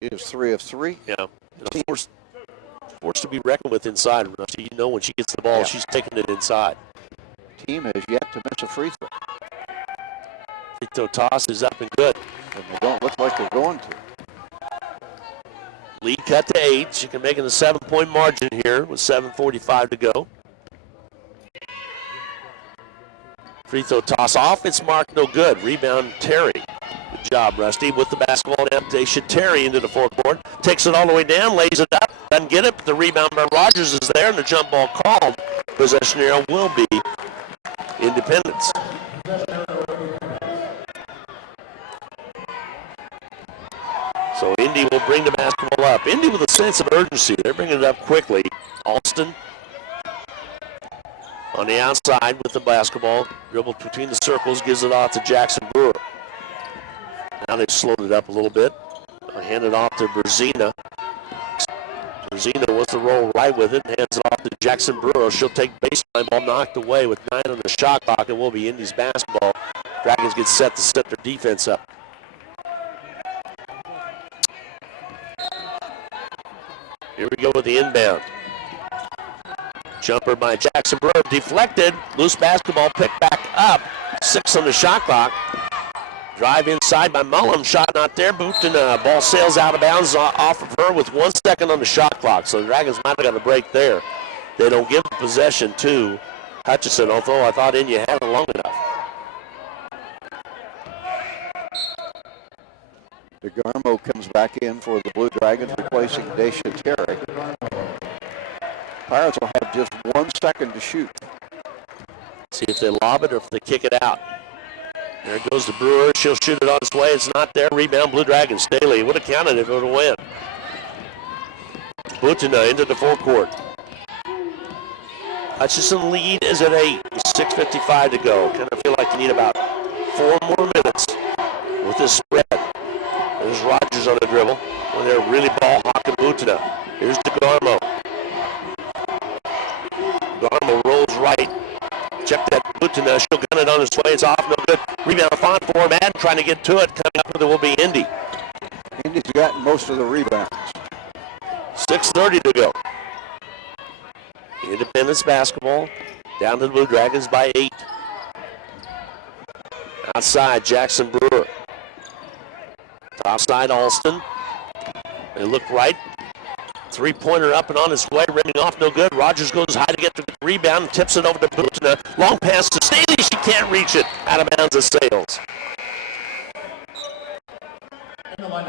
She is 3 of 3. Yeah, forced to be reckoned with inside. You know when she gets the ball, she's taking it inside. Team has yet to miss a free throw. Free throw toss is up and good. And they don't look like they're going to. Lead cut to 8. She can make it a 7-point margin here with 7:45 to go. Free throw toss off. It's marked no good. Rebound Terry. Good job, Rusty. With the basketball now, Daisha Terry into the forecourt. Takes it all the way down, lays it up. Doesn't get it, but the rebound by Rogers is there, and the jump ball called. Possession arrow will be Independence. So Indy will bring the basketball up. Indy with a sense of urgency. They're bringing it up quickly. Alston on the outside with the basketball. Dribbled between the circles, gives it off to Jackson Brewer. Now they've slowed it up a little bit. Hand it off to Brzezina. Brzezina wants to roll right with it. Hands it off to Jackson Brewer. She'll take baseline ball knocked away with 9 on the shot clock. It will be Indy's basketball. Dragons get set to set their defense up. Here we go with the inbound. Jumper by Jackson Brewer, deflected. Loose basketball picked back up. 6 on the shot clock. Drive inside by Mullum, shot not there. Boot and ball sails out of bounds off of her with 1 second on the shot clock. So the Dragons might have got a break there. They don't give possession to Hutchison, although I thought India had it long enough. DeGarmo comes back in for the Blue Dragons, replacing Daisha Terry. Pirates will have just 1 second to shoot. See if they lob it or if they kick it out. There goes the Brewer. She'll shoot it on its way. It's not there. Rebound, Blue Dragons. Staley would have counted if it would have went. Butina into the forecourt. Hutchison lead is at 8. 6:55 to go. Kind of feel like you need about 4 more minutes with this spread. There's Rogers on the dribble. When they're really ball hawking Butina. Here's DeGarmo. DeGarmo rolls right. Check that Butina. She'll gun it on its way. It's off. No good. Rebound fought for Madden trying to get to it. Coming up with it will be Indy. Indy's gotten most of the rebounds. 6:30 to go. Independence basketball. Down to the Blue Dragons by 8. Outside, Jackson Brewer. Top side, Alston. They look right. 3-pointer up and on its way, rimming off, no good. Rogers goes high to get the rebound and tips it over to Butina. Long pass to Staley, she can't reach it. Out of bounds, it sails.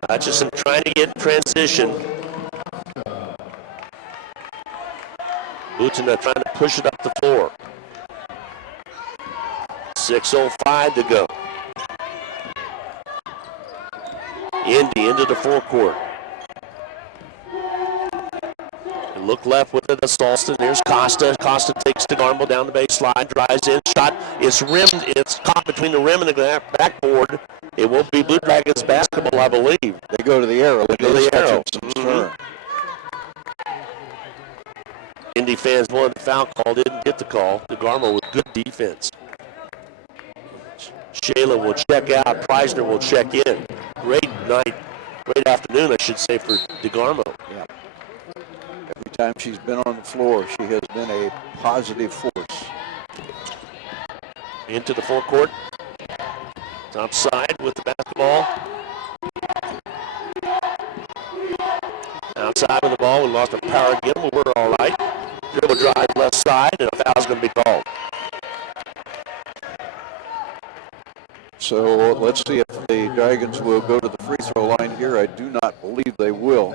Hutchison trying to get transition. Butina trying to push it up the floor. 6:05 to go. Indy into the forecourt. Look left with it, that's Alston. Here's Costa. Costa takes DeGarmo down the baseline, drives in, shot. It's rimmed. It's caught between the rim and the backboard. It will be Blue Dragons basketball, I believe. They go to the arrow. They go to the arrow. Turn. Indy fans wanted the foul call, didn't get the call. DeGarmo with good defense. Shayla will check out. Preisner will check in. Great night, great afternoon, I should say, for DeGarmo. Yeah. Every time she's been on the floor, she has been a positive force. Into the forecourt. Top side with the basketball. Outside with the ball, we lost a power again, but we're all right. Dribble drive left side, and a foul's going to be called. So let's see if the Dragons will go to the free throw line here. I do not believe they will.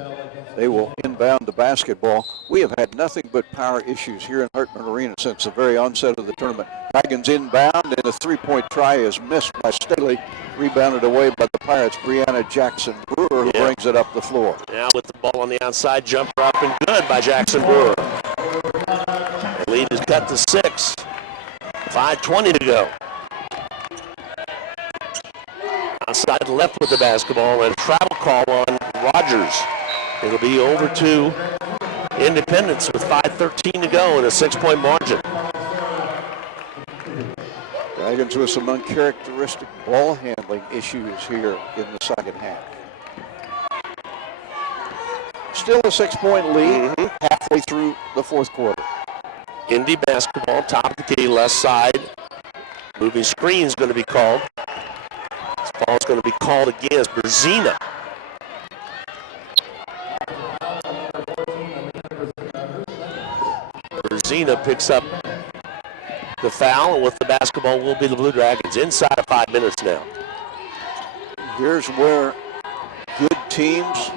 They will inbound the basketball. We have had nothing but power issues here in Hartman Arena since the very onset of the tournament. Dragons inbound, and a three-point try is missed by Staley. Rebounded away by the Pirates, Brianna Jackson-Brewer, who brings it up the floor. Now with the ball on the outside, jumper up and good by Jackson-Brewer. The lead is cut to 6. 5:20 to go. Outside left with the basketball, and a travel call on Rogers. It'll be over to Independence with 5:13 to go and a 6-point margin. Dragons with some uncharacteristic ball handling issues here in the second half. Still a 6-point lead halfway through the fourth quarter. Indy basketball, top of the key, left side. Moving screen is going to be called. This ball is going to be called against Berzina. Berzina picks up the foul, and with the basketball will be the Blue Dragons. Inside of 5 minutes now. Here's where good teams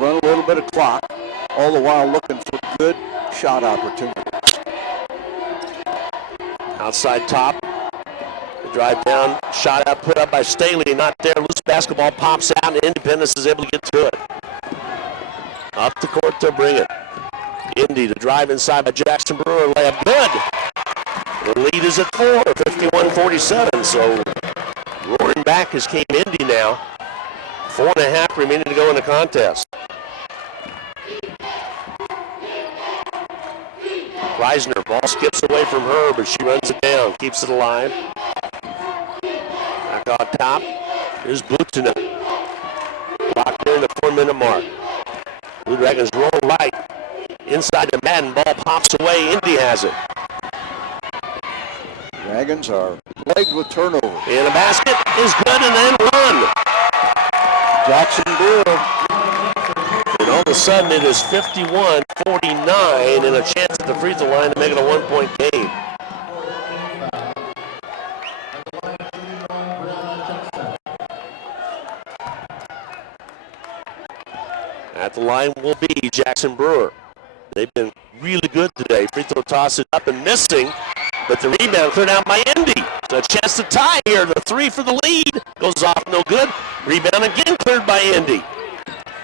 run a little bit of clock, all the while looking for good shot opportunities. Outside top, the drive down, shot out, put up by Staley, not there. Loose basketball pops out, and Independence is able to get to it. Up the court to bring it. Indy, the drive inside by Jackson Brewer, layup good. The lead is at 4, 51-47, so roaring back is came Indy now. 4.5 remaining to go in the contest. Preisner, ball skips away from her, but she runs it down, keeps it alive. Back on top is Butina. Blocked in the 4-minute mark. Blue Dragons roll light. Inside the Madden, ball pops away. Indy has it. Dragons are plagued with turnover. And the basket is good and then run. Jackson Brewer. And all of a sudden it is 51-49 and a chance at the free throw line to make it a 1-point game. At the line will be Jackson Brewer. They've been really good today. Free throw toss it up and missing, but the rebound cleared out by Indy. So a chance to tie here. The 3 for the lead goes off, no good. Rebound again cleared by Indy.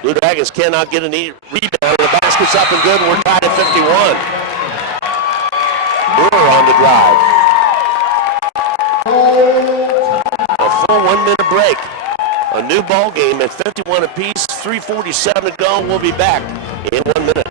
Blue Dragons cannot get a rebound. The basket's up and good. We're tied at 51. Brewer on the drive. A full 1-minute break. A new ball game at 51 apiece. 3:47 to go. We'll be back in 1 minute.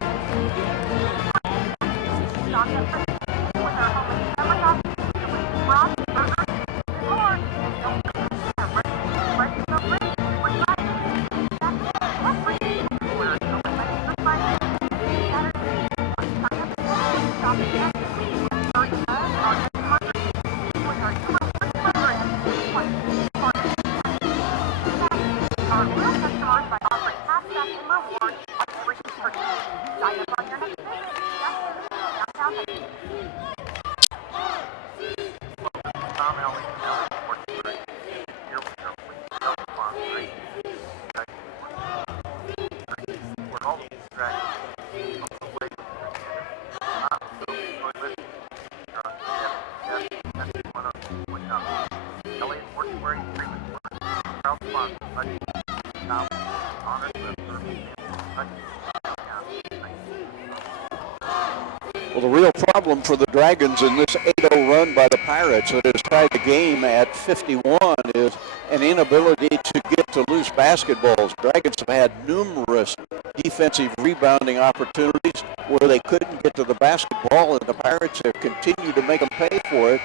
Well, the real problem for the Dragons in this 8-0 run by the Pirates that has tied the game at 51 is an inability to get to loose basketballs. Dragons have had numerous defensive rebounding opportunities where they couldn't get to the basketball, and the Pirates have continued to make them pay for it.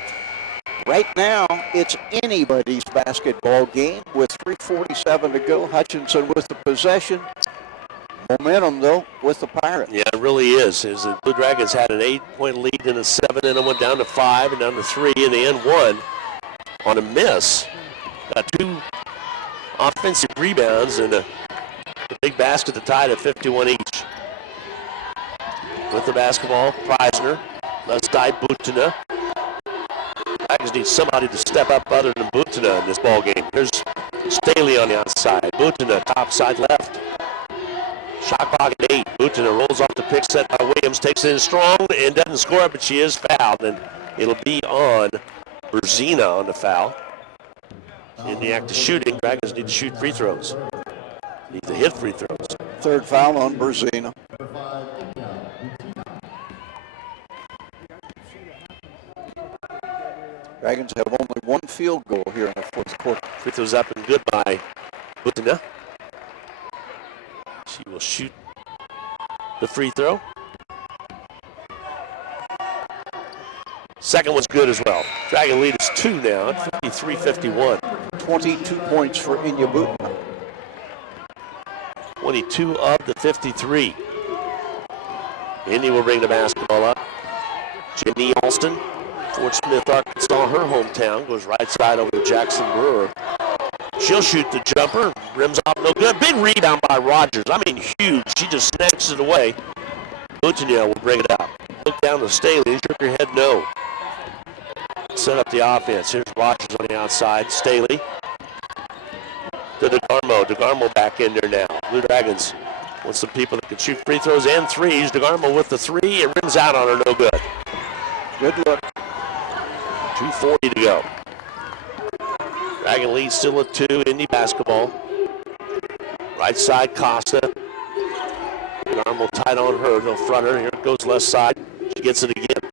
Right now, it's anybody's basketball game with 3:47 to go. Hutchinson with the possession. Momentum, though, with the Pirates. Yeah, it really is. The Blue Dragons had an 8-point lead and a 7, and then went down to 5 and down to 3 in the end one on a miss. Got 2 offensive rebounds and a big basket to tie it at 51 each. With the basketball, Preisner. Left side, Butina. Dragons need somebody to step up other than Butina in this ball game. Here's Staley on the outside. Butina, top side left. Shot clock at 8. Butina rolls off the pick set by Williams, takes it in strong and doesn't score, but she is fouled, and it'll be on Berzina on the foul. In the act of shooting, Dragons need to shoot free throws. Need to hit free throws. Third foul on Berzina. Dragons have only 1 field goal here in the fourth quarter. Free throws up and good by Butina. She will shoot the free throw. Second one's good as well. Dragon lead is 2 now at 53-51. 22 points for Inya Butina. 22 of the 53. Indy will bring the basketball up. Jenny Alston, Fort Smith, Arkansas, her hometown, goes right side over to Jackson Brewer. She'll shoot the jumper, rims off, no good. Big rebound by Rogers. I mean, huge. She just snatches it away. Butina will bring it up. Look down to Staley, shook her head no. Set up the offense. Here's Rogers on the outside. Staley to DeGarmo. DeGarmo back in there now. Blue Dragons want some people that can shoot free throws and threes. DeGarmo with the 3. It rims out on her, no good. Good look. 2:40 to go. Dragon lead still at 2. Indy basketball. Right side, Costa. DeGarmo tight on her. They'll front her. Here it goes left side. She gets it again.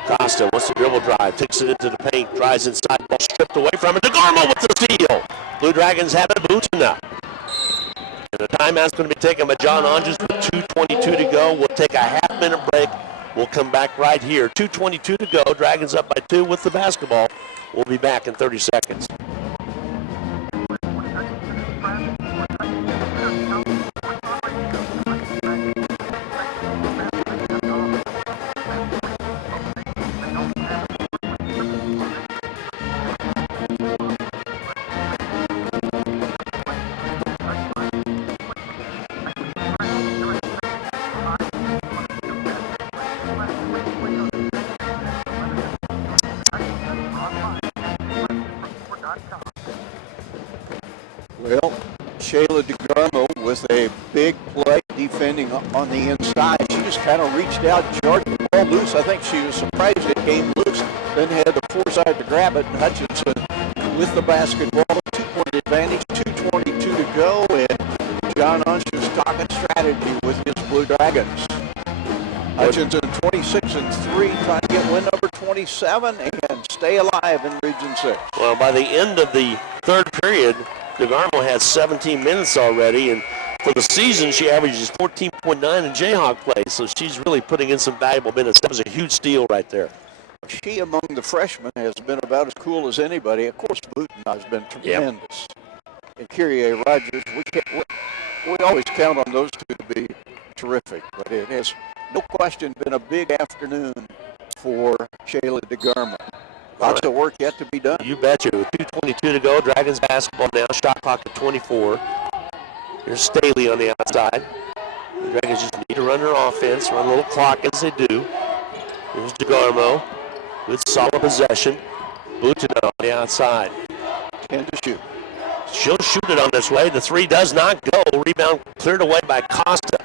Costa wants to dribble drive. Takes it into the paint. Drives inside. Ball stripped away from her. DeGarmo with the steal. Blue Dragons have it. Butina. And the timeout's going to be taken by John Andres with 2:22 to go. We'll take a half-minute break. We'll come back right here. 2:22 to go. Dragons up by 2 with the basketball. We'll be back in 30 seconds. Well, Shayla DeGarmo with a big play defending on the inside. She just kind of reached out and charged the ball loose. I think she was surprised it came loose. Then had the foresight to grab it, and Hutchinson with the basketball. 2-point advantage, 2:22 to go, and John Unsch's talking strategy with his Blue Dragons. Hutchinson 26-3, trying to get win number 27 and stay alive in Region 6. Well, by the end of the third period, DeGarmo has 17 minutes already, and for the season, she averages 14.9 in Jayhawk play, so she's really putting in some valuable minutes. That was a huge steal right there. She, among the freshmen, has been about as cool as anybody. Of course, Butina has been tremendous. And Kyrie Rogers, we always count on those two to be terrific, but it has no question been a big afternoon for Shayla DeGarmo. Lots of work yet to be done. You betcha. With 2:22 to go, Dragons basketball now. Shot clock at 24. Here's Staley on the outside. The Dragons just need to run their offense, run a little clock as they do. Here's DeGarmo with solid possession. Butina on the outside. 10 to shoot. She'll shoot it on this way. The 3 does not go. Rebound cleared away by Costa.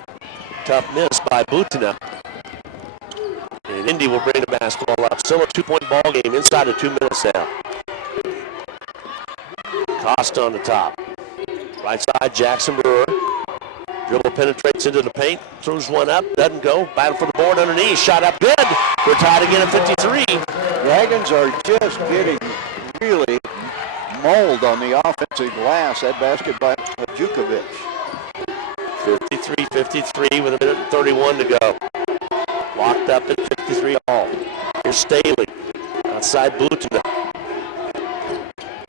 Tough miss by Butina. And Indy will bring the basketball up. Still a 2-point ball game inside of 2 minutes now. Costa on the top. Right side, Jackson Brewer. Dribble penetrates into the paint, throws one up, doesn't go. Battle for the board underneath, shot up good. We're tied again at 53. Dragons are just getting really mauled on the offensive glass. That basket by Jukovic. 53-53 with a minute and 31 to go. Locked up at 53 all. Here's Staley. Outside Blutina.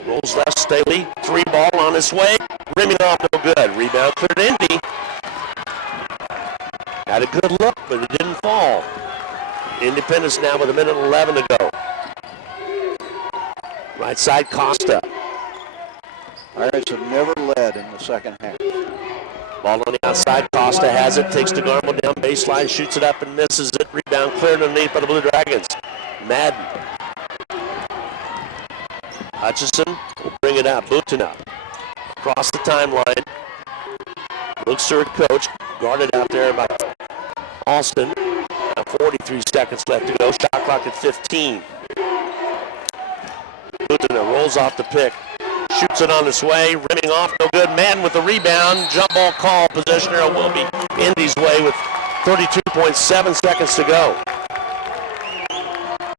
Rolls left, Staley. 3 ball on its way. Rimming off, no good. Rebound cleared Indy. Had a good look, but it didn't fall. Independence now with a minute and 11 to go. Right side, Costa. Pirates have never led in the second half. Ball on the outside, Costa has it, takes the Garmo down baseline, shoots it up and misses it. Rebound cleared underneath by the Blue Dragons. Madden. Hutchison will bring it out. Blutina across the timeline. Looks to her coach. Guarded out there by Alston. 43 seconds left to go. Shot clock at 15. Blutina rolls off the pick. Shoots it on its way. Rimming off. No good. Madden with the rebound. Jump ball call. Possession arrow will be Indy's way with 32.7 seconds to go.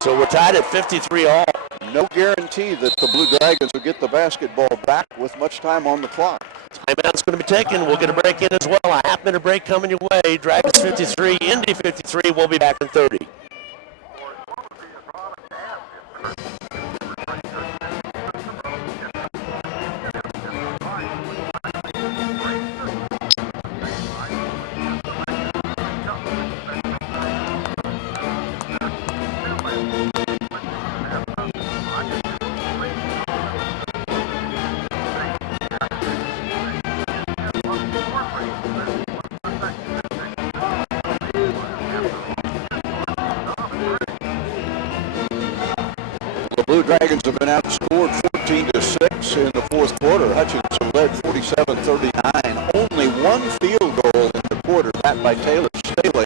So we're tied at 53 all. No guarantee that the Blue Dragons will get the basketball back with much time on the clock. Timeout's going to be taken. We'll get a break in as well. A half-minute break coming your way. Dragons 53, Indy 53. We'll be back in 30. The Blue Dragons have been outscored 14-6 in the fourth quarter. Hutchinson led 47-39. Only one field goal in the quarter, that by Taylor Staley.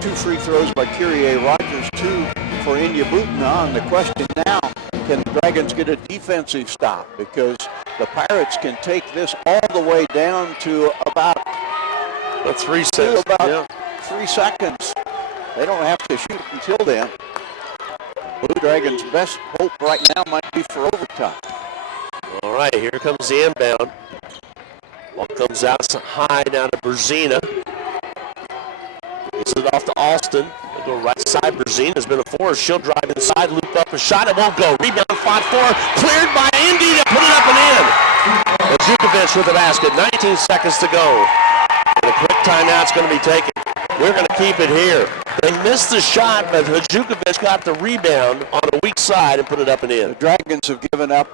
2 free throws by Kyrie Rogers, 2 for India Bhutan. The question now, can the Dragons get a defensive stop? Because the Pirates can take this all the way down to about 3 seconds. 3 seconds. They don't have to shoot until then. Blue Dragons' best hope right now might be for overtime. All right, here comes the inbound. Ball comes out high down to Berzina. Gets it off to Alston. They go right side. Berzina's been a force. She'll drive inside, loop up a shot. It won't go. Rebound, fought for. Cleared by Indy to put it up and in. Jukovic with the basket. 19 seconds to go. And a quick timeout's going to be taken. We're going to keep it here. They missed the shot, but Jukovic got the rebound on a weak side and put it up and in. The Dragons have given up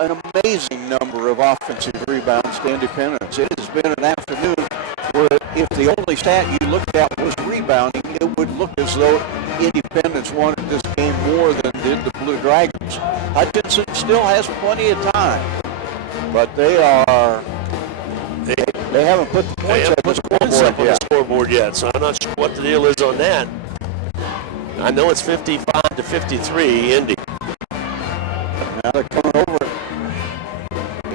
an amazing number of offensive rebounds to Independence. It has been an afternoon where if the only stat you looked at was rebounding, it would look as though Independence wanted this game more than did the Blue Dragons. Hutchinson still has plenty of time, but they haven't put the points up on the scoreboard yet, so I'm not sure what the deal is on that. I know it's 55-53, Indy. Now they're coming over,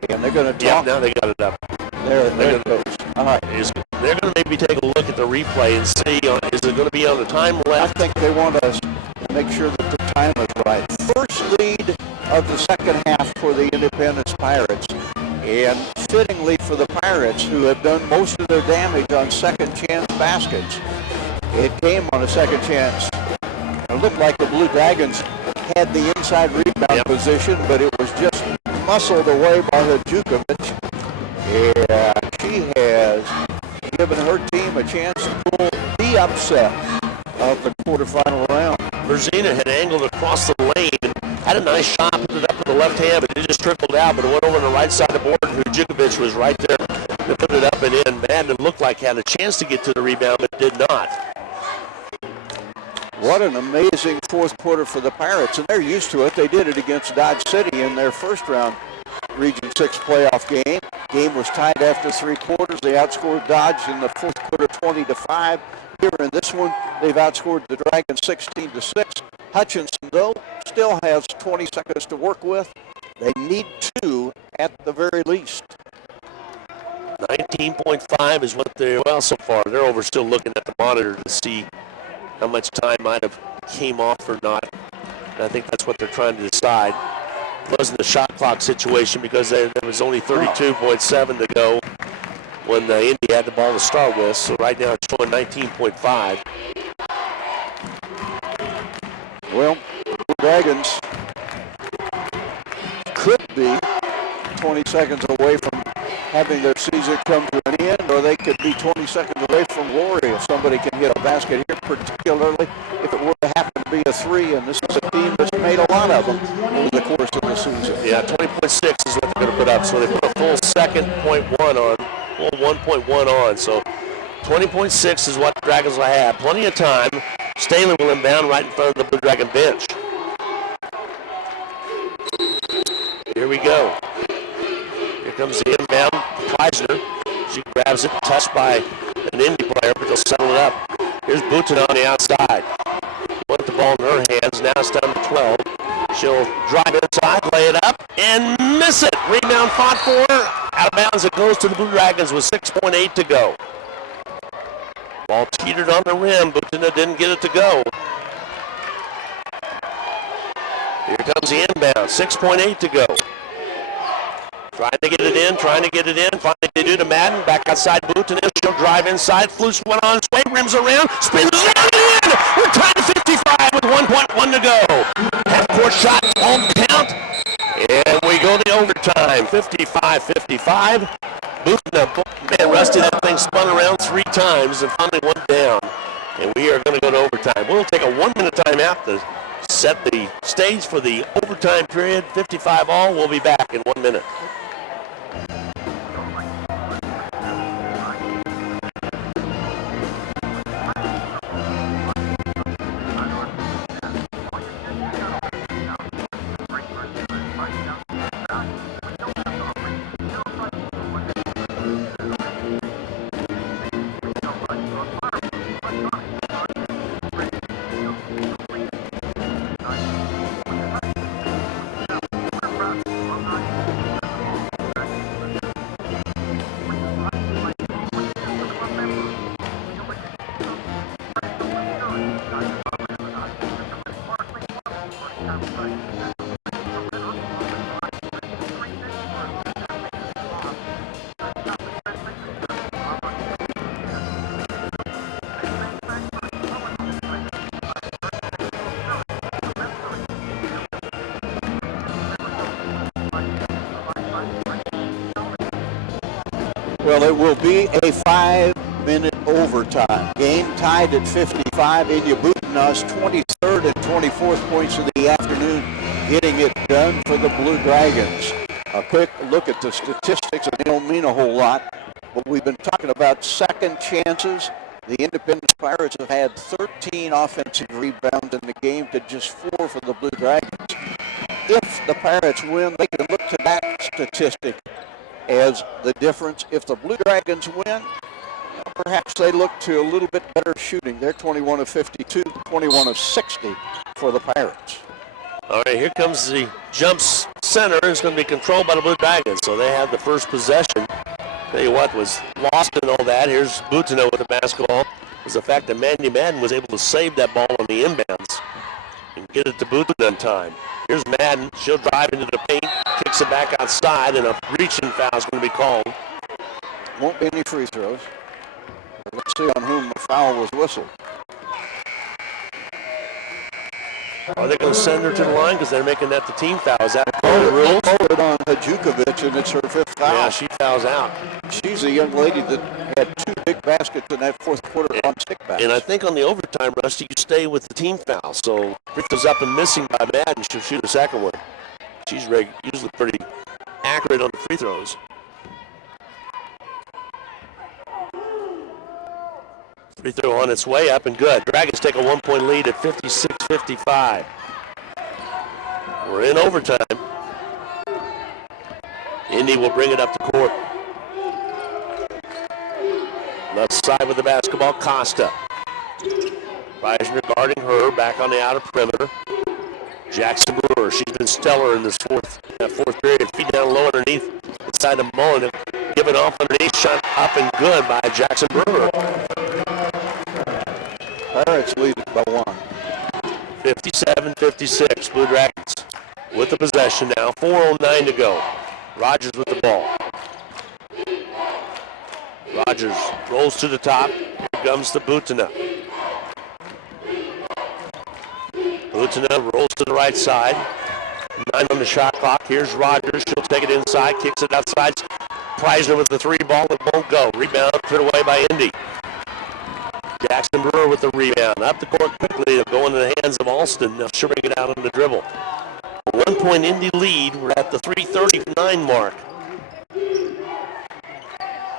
and they're going to Yeah, talk. now they got it up. There it goes. All right. They're going to maybe take a look at the replay and see, is it going to be on the time I left? think they want us to make sure that the time is right. First lead of the second half for the Independence Pirates. And fittingly for the Pirates, who have done most of their damage on second chance baskets. It came on a second chance. It looked like the Blue Dragons had the inside rebound position, but it was just muscled away by the Jukovic. And she has given her team a chance to pull the upset of the quarterfinal round. Berzina had angled across the lane and had a nice shot, put it up with the left hand, but it just trickled out, but it went over on the right side of the board, and Jukovic was right there to put it up and in. Madden looked like had a chance to get to the rebound, but did not. What an amazing fourth quarter for the Pirates, and they're used to it. They did it against Dodge City in their first round Region 6 playoff game. Game was tied after 3 quarters. They outscored Dodge in the fourth quarter 20-5. Here in this one, they've outscored the Dragons 16-6. Hutchinson, though, still has 20 seconds to work with. They need 2 at the very least. 19.5 is what they're, well, so far. They're over still looking at the monitor to see how much time might have came off or not. And I think that's what they're trying to decide. It wasn't a shot clock situation because there was only 32.7 to go when Indy had the ball to start with. So right now it's showing 19.5. Well, the Dragons could be 20 seconds away from having their season come to an end, or they could be 20 seconds away from glory if somebody can get a basket here, particularly if it were to happen to be a three, and this is a team that's made a lot of them over the course of the season. Yeah, 20.6 is what they're going to put up, so they put a full second .1 on, full 1.1 on, so 20.6 is what the Dragons will have. Plenty of time. Staley will inbound right in front of the Blue Dragon bench. Here we go. Here comes the inbound. Kleisner. She grabs it, touched by an Indy player, but they'll settle it up. Here's Boutin on the outside. Put the ball in her hands. Now it's down to 12. She'll drive inside, lay it up, and miss it. Rebound fought for her. Out of bounds it goes to the Blue Dragons with 6.8 to go. Ball teetered on the rim. Boutin didn't get it to go. Here comes the inbound. 6.8 to go. Trying to get it in, Finally they do to Madden. Back outside Boutin. She'll drive inside. Flus went on his way, rims around, spins it in. We're tied to 55 with 1.1 to go. Half-court shot, won't count. And we go to overtime. 55-55. Boutin, man, Rusty, that thing spun around 3 times and finally went down. And we are going to go to overtime. We'll take a 1-minute timeout to set the stage for the overtime period. 55 all. We'll be back in 1 minute. Well, it will be a 5-minute overtime. Game tied at 55. India Boutin's 23rd and 24th points of the afternoon, getting it done for the Blue Dragons. A quick look at the statistics, and they don't mean a whole lot, but we've been talking about second chances. The Independence Pirates have had 13 offensive rebounds in the game to just 4 for the Blue Dragons. If the Pirates win, they can look to that statistic as the difference. If the Blue Dragons win, perhaps they look to a little bit better shooting. They're 21 of 52, 21 of 60 for the Pirates. All right, here comes the jump center. It's going to be controlled by the Blue Dragons, so they have the first possession. Tell you what was lost in all that. Here's Boutin with the basketball. Was the fact that Mandy Madden was able to save that ball on the inbounds and get it to Boutin in time. Here's Madden. She'll drive into the paint, kicks it back outside, and a reaching foul is going to be called. Won't be any free throws. Let's see on whom the foul was whistled. Are they going to send her to the line because they're making that the team foul? Is that part of the rules? Called it on Hadjukovic, and it's her 5th foul. Yeah, she fouls out. She's a young lady that had 2 big baskets in that 4th quarter on stickbacks. And I think on the overtime, Rusty, you stay with the team foul. So if it goes up and missing by Madden, she'll shoot a second one. She's usually pretty accurate on the free throws. Free throw on its way up and good. Dragons take a 1-point lead at 56-55. We're in overtime. Indy will bring it up to court. Left side with the basketball, Costa. Reisner guarding her, back on the outer perimeter. Jackson Brewer, she's been stellar in this fourth period. Feet down low underneath inside the Mullen. given off underneath, shot up and good by Jackson Brewer. Pirates lead it by 1. 57-56, Blue Dragons with the possession now. 4:09 to go. Rogers with the ball. Rogers rolls to the top. Here comes the Butina. Butina rolls to the right side. 9 on the shot clock. Here's Rogers. She'll take it inside, kicks it outside. Preisner with the 3 ball. It won't go. Rebound put away by Indy. Jackson Brewer with the rebound. Up the court quickly. It'll go into the hands of Alston. They'll sure bring it out on the dribble. A 1-point Indy lead. We're at the 3:39 mark.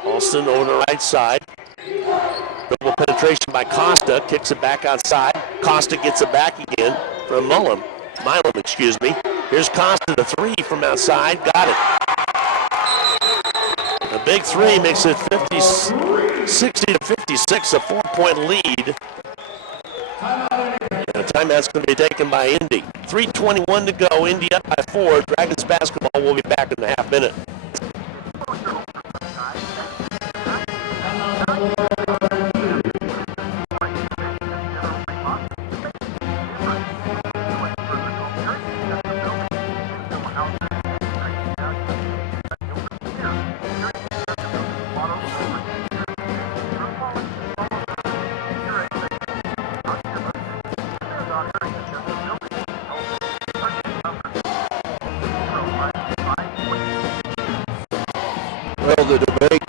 Alston over the right side. Double penetration by Costa. Kicks it back outside. Costa gets it back again from Milam, excuse me. Here's Costa, the 3 from outside. Got it. A big 3 makes it 60-56, a 4-point lead. And a timeout's going to be taken by Indy. 3:21 to go. Indy up by 4. Dragons basketball will be back in a half minute. Well, the debate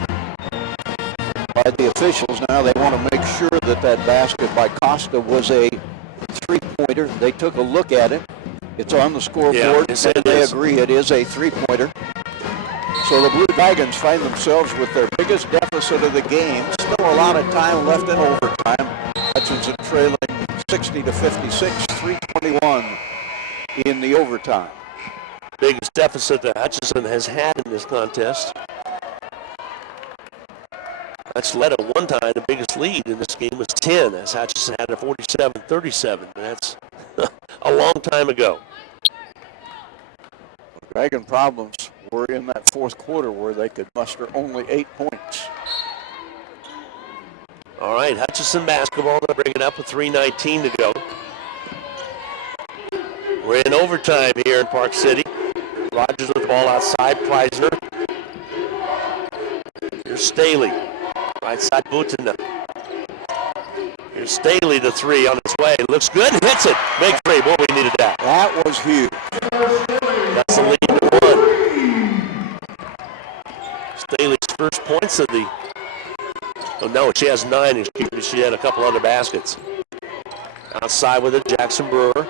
by the officials now, they want to make sure that that basket by Costa was a 3-pointer. They took a look at it. It's on the scoreboard, and they agree it is a 3-pointer. So the Blue Dragons find themselves with their biggest deficit of the game. Still a lot of time left in overtime. Hutchinson trailing 60-56, 3:21 in the overtime. Biggest deficit that Hutchinson has had in this contest. Hutch led at one time. The biggest lead in this game was 10, as Hutchinson had a 47-37. That's a long time ago. Dragon problems were in that fourth quarter where they could muster only 8 points. All right, Hutchinson basketball. They'll bring it up with 3:19 to go. We're in overtime here in Park City. Rogers with the ball outside. Preisner. Here's Staley. Right side, Butina. Here's Staley, the 3 on its way. Looks good, hits it. Big 3. Boy, we needed that. That was huge. That's the lead to 1. Staley's first points of the... Oh, no, she has 9. Excuse me. She had a couple other baskets. Outside with it, Jackson Brewer.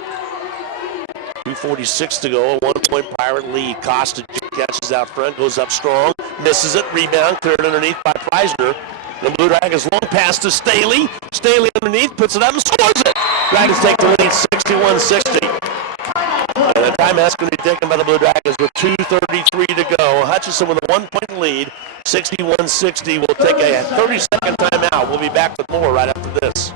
2:46 to go, a 1-point Pirate lead. Costa catches out front, goes up strong, misses it, rebound, cleared underneath by Preisner. The Blue Dragons long pass to Staley. Staley underneath, puts it up and scores it. Dragons take the lead 61-60. And the timeout's going to be taken by the Blue Dragons with 2:33 to go. Hutchinson with a 1-point lead, 61-60. We'll take a 30-second timeout. We'll be back with more right after this.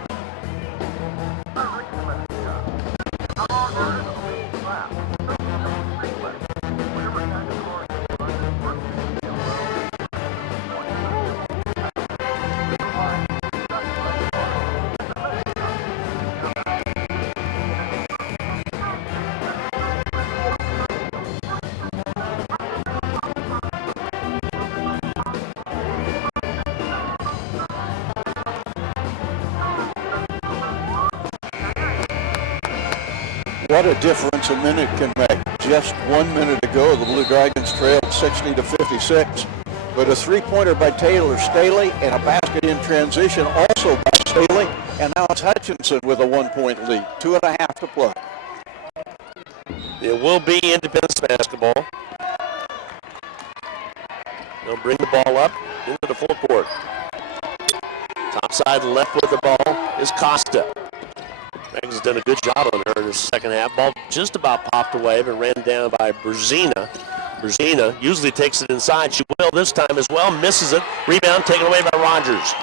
What a difference a minute can make. Just 1 minute ago, the Blue Dragons trailed 60-56. But a 3-pointer by Taylor Staley and a basket in transition also by Staley. And now it's Hutchinson with a 1-point lead. 2.5 to play. It will be Independence basketball. They'll bring the ball up into the full court. Top side left with the ball is Costa. Dragons has done a good job on her in the second half. Ball just about popped away, but ran down by Berzina. Berzina usually takes it inside. She will this time as well. Misses it. Rebound taken away by Rogers.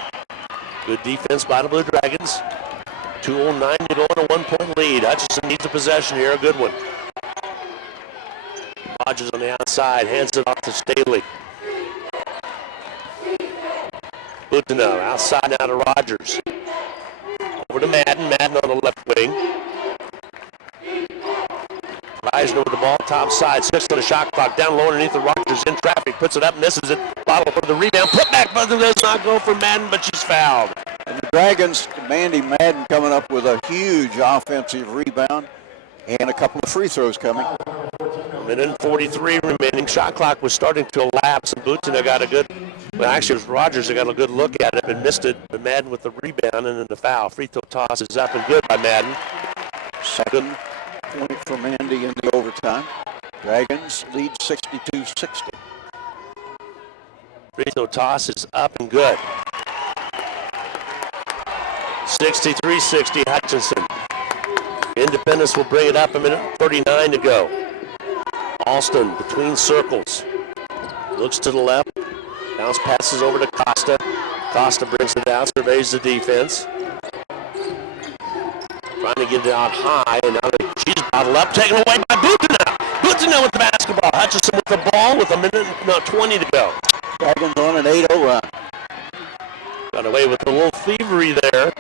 Good defense by the Blue Dragons. 2:09 to go in a 1-point lead. Hutchinson needs a possession here, a good one. Rogers on the outside, hands it off to Staley. Boutino outside now to Rogers. Over to Madden. Madden on the left wing. Rising over the ball, top side, 6 on the shot clock, down low underneath the Rogers, in traffic, puts it up, misses it, Bottle for the rebound, put back, but does not go for Madden, but she's fouled. And the Dragons, Mandy Madden coming up with a huge offensive rebound and a couple of free throws coming. Minute and 43 remaining, shot clock was starting to elapse, and Boutino got a good, well actually it was Rogers that got a good look at it, but missed it, but Madden with the rebound and then the foul. Free throw toss is up and good by Madden. Second point for Mandy in the overtime. Dragons lead 62-60. Free throw toss is up and good. 63-60 Hutchinson. Independence will bring it up, a minute 39 to go. Alston between circles. Looks to the left. Bounce passes over to Costa. Costa brings it out, surveys the defense. Trying to get it out high, and now she's bottled up, taken away by Boutino. Boutino with the basketball. Hutchinson with the ball with a minute, not 20 to go. Dragons on an 8-0 run. Got away with a little thievery there.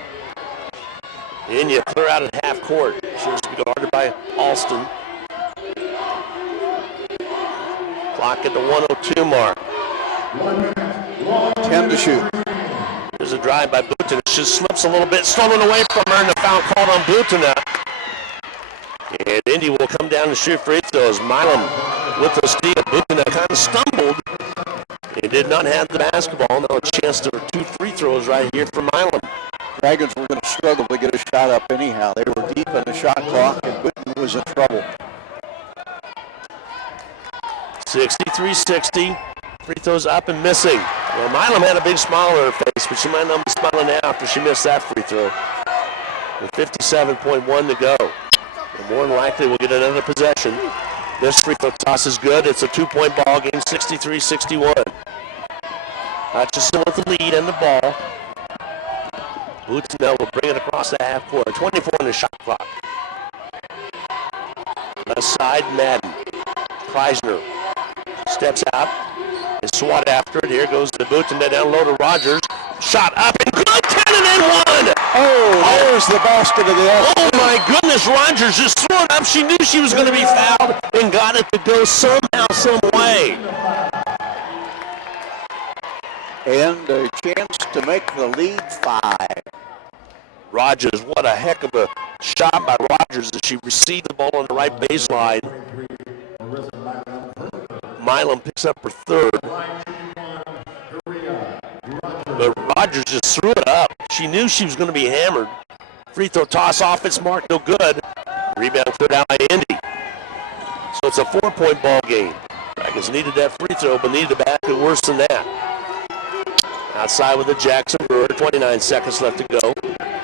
And you clear out at half court. She was guarded by Alston. Clock at the 1:02 mark. 10 to shoot. There's a drive by Boutino. She slips a little bit, stolen away from her, and the foul called on Boutino. And Indy will come down and shoot free throws. Milam with the steal. Boutino kind of stumbled. He did not have the basketball. Now a chance for 2 free throws right here for Milam. Dragons were going to struggle to get a shot up anyhow. They were deep in the shot clock, and Boutino was in trouble. 63-60. Free throws up and missing. Well, Milam had a big smile on her face, but she might not be smiling now after she missed that free throw. With 57.1 to go. And more than likely we'll get another possession. This free throw toss is good. It's a 2-point ball game, 63-61. Hutchinson with the lead and the ball. Boutino will bring it across the half court. 24 on the shot clock. Left side, Madden. Preisner steps out. Is swat after it. Here goes the Boutino down low to Rogers. Shot up and good. 10 and 1. Oh, there's the basket of the Oh my goodness, Rogers just threw it up. She knew she was going to be fouled and got it to go somehow, some way. And a chance to make the lead 5. Rogers, what a heck of a shot by Rogers as she received the ball on the right baseline. Milam picks up her third. But Rogers just threw it up. She knew she was going to be hammered. Free throw toss off, it's marked, no good. Rebound cleared out by Indy. So it's a 4-point ball game. Dragons needed that free throw, but needed a basket worse than that. Outside with the Jackson Brewer, 29 seconds left to go.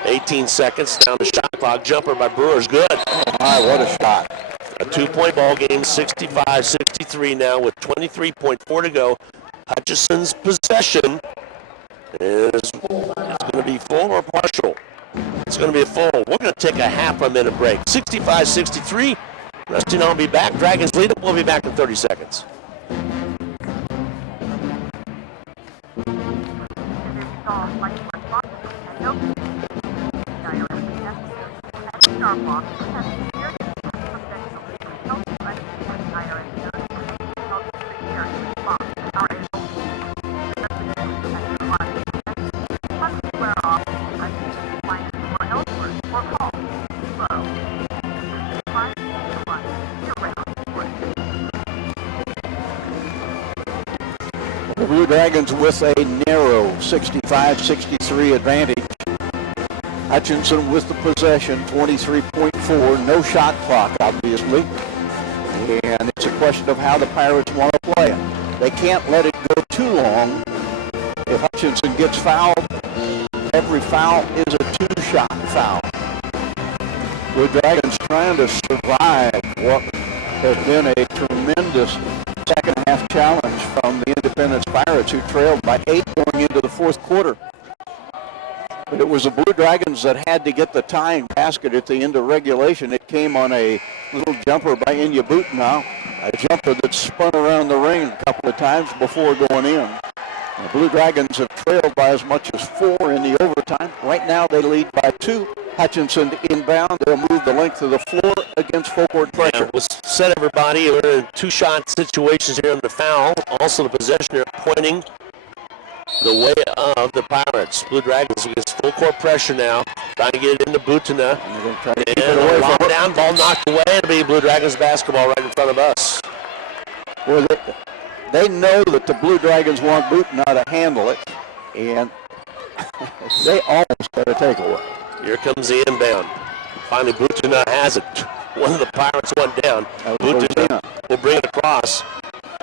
18 seconds down the shot clock. Jumper by Brewer's good. Oh my, what a shot. A 2-point ball game, 65-63 now with 23.4 to go. Hutchinson's possession is going to be full or partial. It's going to be a full. We're going to take a half a minute break. 65-63. Rusty and I'll be back. Dragons lead it. We'll be back in 30 seconds. The Blue Dragons with a narrow 65-63 advantage. Hutchinson with the possession, 23.4, no shot clock, obviously. And it's a question of how the Pirates want to play it. They can't let it go too long. If Hutchinson gets fouled, every foul is a 2-shot foul. Blue Dragons trying to survive what has been a tremendous second half challenge from the Independence Pirates, who trailed by 8 going into the fourth quarter. But it was the Blue Dragons that had to get the tying basket at the end of regulation. It came on a little jumper by Inya Boutino, a jumper that spun around the ring a couple of times before going in. The Blue Dragons have trailed by as much as 4 in the overtime. Right now they lead by 2. Hutchinson inbound. They'll move the length of the floor against full court pressure. Yeah, we'll set everybody. We're in 2-shot situations here in the foul. Also the possession here pointing the way of the Pirates. Blue Dragons against full court pressure now. Trying to get it into Butuna. And they're going to try to keep And it away a from her. down ball knocked away. It'll be Blue Dragons basketball right in front of us. Well, they know that the Blue Dragons want Butuna to handle it, and they almost got a takeaway. Here comes the inbound. Finally, Butuna has it. One of the Pirates went down. Butuna will bring it across.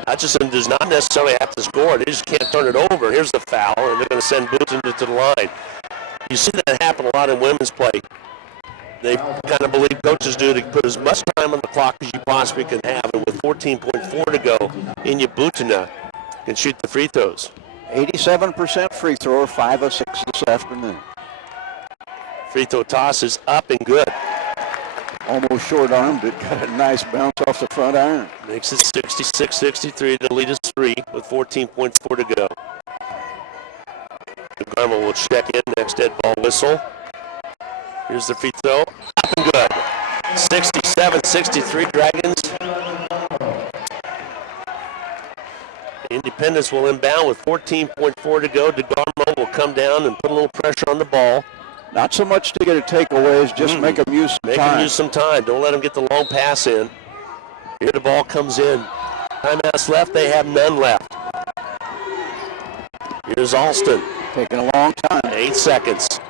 Hutchinson does not necessarily have to score. They just can't turn it over. Here's the foul, and they're going to send Butuna to the line. You see that happen a lot in women's play. They kind of believe coaches do to put as much time on the clock as you possibly can have, and with 14.4 to go, Inya Butuna can shoot the free throws. 87% free thrower, 5 of 6 this afternoon. Free throw toss is up and good. Almost short-armed it, got a nice bounce off the front iron. Makes it 66-63. The lead is 3 with 14.4 to go. The Garma will check in. Next dead ball whistle. Here's the free throw. Up and good. 67-63 Dragons. Independence will inbound with 14.4 to go. DeGarmo will come down and put a little pressure on the ball. Not so much to get a takeaway as just make them use Make time. them use some time. Don't let them get the long pass in. Here the ball comes in. Timeouts left. They have none left. Here's Alston. Taking a long time. 8 seconds.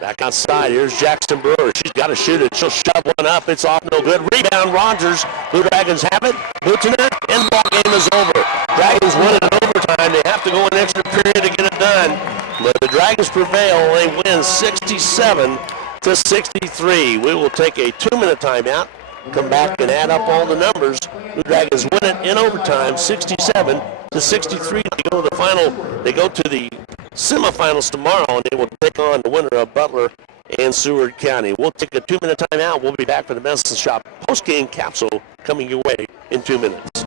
Back outside. Here's Jackson Brewer. She's got to shoot it. She'll shove one up. It's off. No good. Rebound. Rogers. Blue Dragons have it. Butuna. And the ball game is over. Dragons win it in overtime. They have to go an extra period to get it done. But the Dragons prevail. They win 67-63. We will take a 2-minute timeout. Come back and add up all the numbers. The Dragons win it in overtime, 67-63. They go to the final. They go to the semifinals tomorrow, and they will take on the winner of Butler and Seward County. We'll take a 2-minute timeout. We'll be back for the Medicine Shop post-game capsule coming your way in 2 minutes.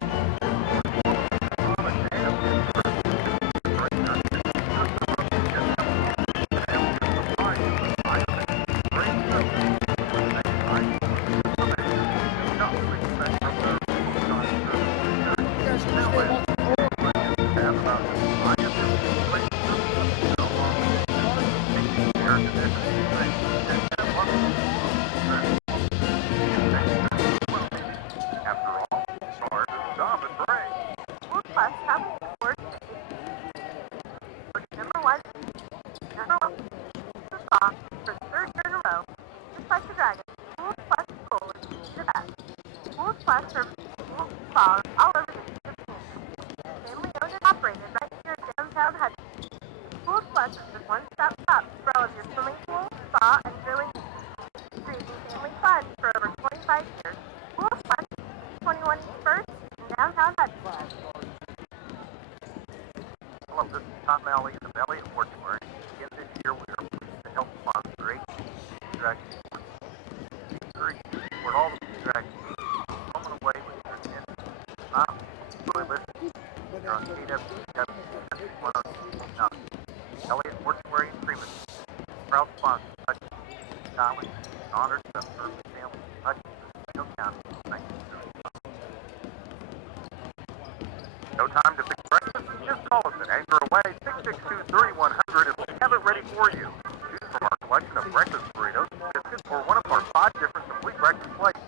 No time to fix breakfast? Just call us at Anchor Away, 662-3100, and we have it ready for you. Choose from our collection of breakfast burritos and biscuits or one of our 5 different complete breakfast plates.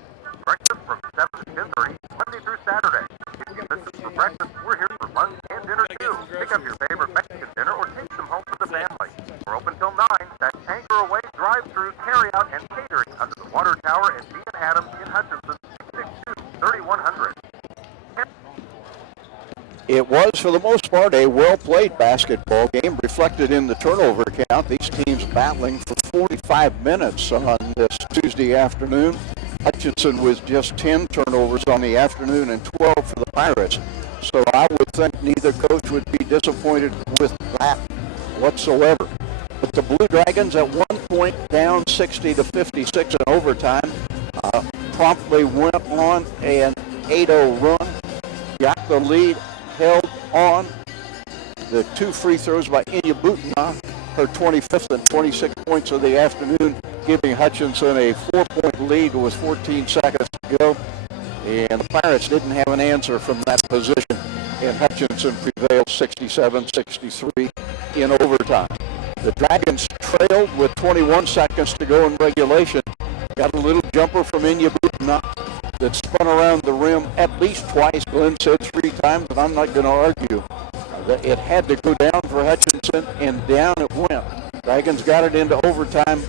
Breakfast from 7 to 10:30, Monday through Saturday. If you miss us for breakfast, we're here for lunch and dinner too. Pick up your favorite Mexican dinner or take some home for the family. We're open till 9. That's Anchor Away drive-through, carry-out, and catering under the Water Tower and B&. Adams in Hutchinson, 662-3100. It was, for the most part, a well-played basketball game, reflected in the turnover count. These teams battling for 45 minutes on this Tuesday afternoon. Hutchinson with just 10 turnovers on the afternoon and 12 for the Pirates. So I would think neither coach would be disappointed with that whatsoever. But the Blue Dragons at one point down 60-56 in overtime, promptly went on an 8-0 run, got the lead, held on, The 2 free throws by Inya Butna, her 25th and 26 points of the afternoon, giving Hutchinson a 4-point lead with 14 seconds to go. And the Pirates didn't have an answer from that position, and Hutchinson prevailed 67-63 in overtime. The Dragons trailed with 21 seconds to go in regulation. Got a little jumper from Inya Butna that spun around the rim at least twice. Glenn said 3 times, but I'm not going to argue. It had to go down for Hutchinson, and down it went. Dragons got it into overtime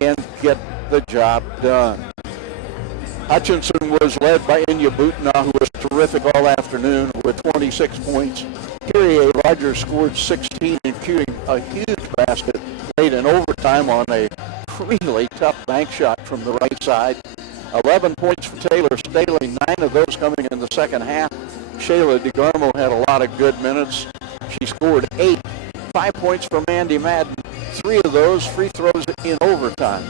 and get the job done. Hutchinson was led by Inya Butna, who was terrific all afternoon with 26 points. Kyrie Rogers scored 16, including a huge basket late in overtime on a really tough bank shot from the right side. 11 points for Taylor Staley, 9 of those coming in the second half. Shayla DeGarmo had a lot of good minutes. She scored 8. 5 points from Mandy Madden, 3 of those free throws in overtime.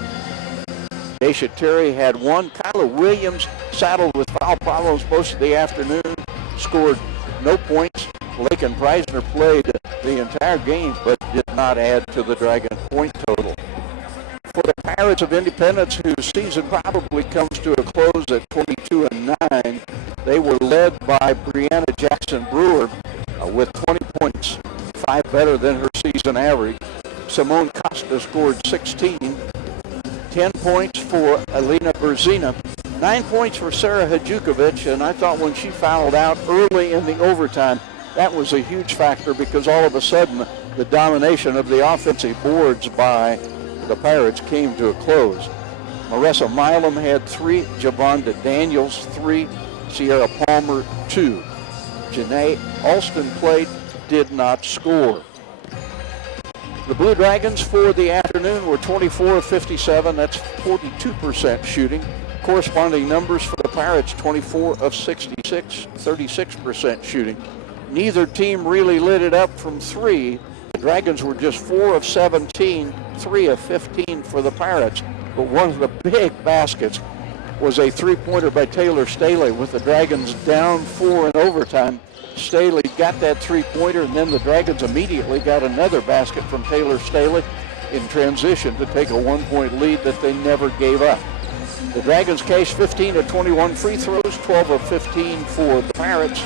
Daisha Terry had 1. Kyla Williams, saddled with foul problems most of the afternoon, scored no points. Lakin Preisner played the entire game but did not add to the Dragon point total. For the Pirates of Independence, whose season probably comes to a close at 22-9, they were led by Brianna Jackson Brewer with 20 points, 5 better than her season average. Simone Costa scored 16. 10 points for Alina Berzina, 9 points for Sarah Hadjukovic, and I thought when she fouled out early in the overtime, that was a huge factor because all of a sudden the domination of the offensive boards by the Pirates came to a close. Marissa Milam had 3, Javonda Daniels 3, Sierra Palmer 2. Janae Alston played, did not score. The Blue Dragons for the afternoon were 24 of 57. That's 42% shooting. Corresponding numbers for the Pirates, 24 of 66, 36% shooting. Neither team really lit it up from 3. The Dragons were just 4 of 17, 3 of 15 for the Pirates. But one of the big baskets was a 3-pointer by Taylor Staley with the Dragons down 4 in overtime. Staley got that 3-pointer, and then the Dragons immediately got another basket from Taylor Staley in transition to take a 1-point lead that they never gave up. The Dragons cashed 15 of 21 free throws, 12 of 15 for the Pirates.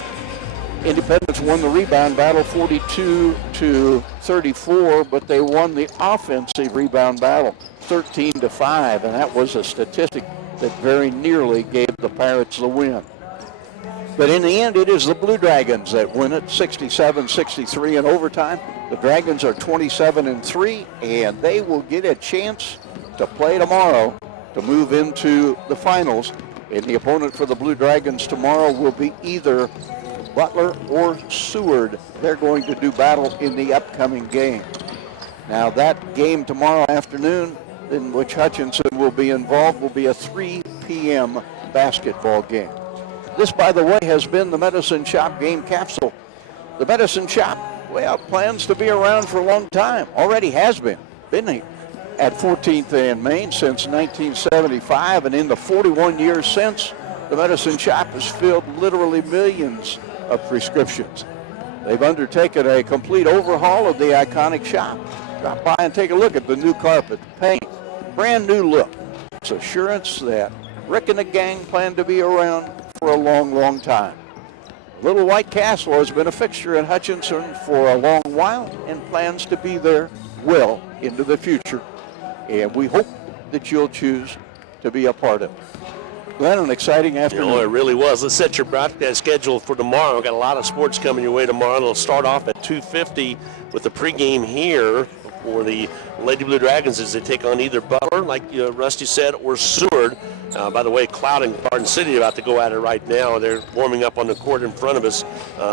Independence won the rebound battle 42-34, but they won the offensive rebound battle 13-5, and that was a statistic that very nearly gave the Pirates the win. But in the end, it is the Blue Dragons that win it, 67-63 in overtime. The Dragons are 27-3, and they will get a chance to play tomorrow to move into the finals. And the opponent for the Blue Dragons tomorrow will be either Butler or Seward. They're going to do battle in the upcoming game. Now that game tomorrow afternoon, in which Hutchinson will be involved, will be a 3 p.m. basketball game. This, by the way, has been the Medicine Shop game capsule. The Medicine Shop, well, plans to be around for a long time. Already has been he? At 14th and Main since 1975, and in the 41 years since, the Medicine Shop has filled literally millions of prescriptions. They've undertaken a complete overhaul of the iconic shop. Drop by and take a look at the new carpet, paint, brand new look. It's assurance that Rick and the gang plan to be around for a long, long time. Little White Castle has been a fixture in Hutchinson for a long while and plans to be there well into the future. And we hope that you'll choose to be a part of it. Glenn, an exciting afternoon. It really was. Let's set your broadcast schedule for tomorrow. We've got a lot of sports coming your way tomorrow. It'll start off at 2:50 with the pregame here for the Lady Blue Dragons as they take on either Butler, like Rusty said, or Seward. By the way, Cloud and Garden City about to go at it right now. They're warming up on the court in front of us.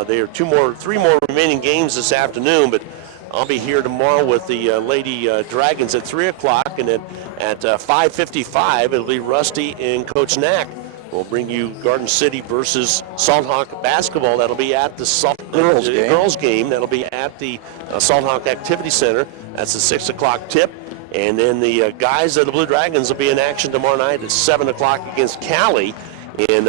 There are 3 more remaining games this afternoon, but I'll be here tomorrow with the Lady Dragons at 3 o'clock, and at 5:55 it'll be Rusty and Coach Knack. We'll bring you Garden City versus Salt Hawk basketball. That'll be at the girls game. That'll be at the Salt Hawk Activity Center. That's a 6 o'clock tip. And then the guys of the Blue Dragons will be in action tomorrow night at 7 o'clock against Cali. And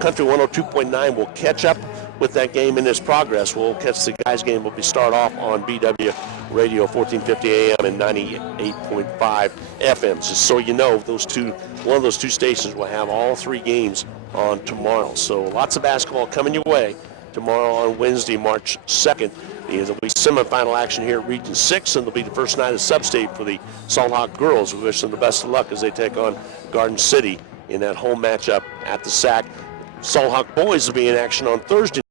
Country 102.9 will catch up with that game in its progress. We'll catch the guys' game. Will be start off on BW Radio 1450 AM and 98.5 FM. Just so you know, one of those two stations will have all three games on tomorrow. So lots of basketball coming your way tomorrow on Wednesday, March 2nd. There'll be semifinal action here at Region 6, and it'll be the first night of Sub-State for the Salt Hawk girls. We wish them the best of luck as they take on Garden City in that home matchup at the SAC. Salt Hawk boys will be in action on Thursday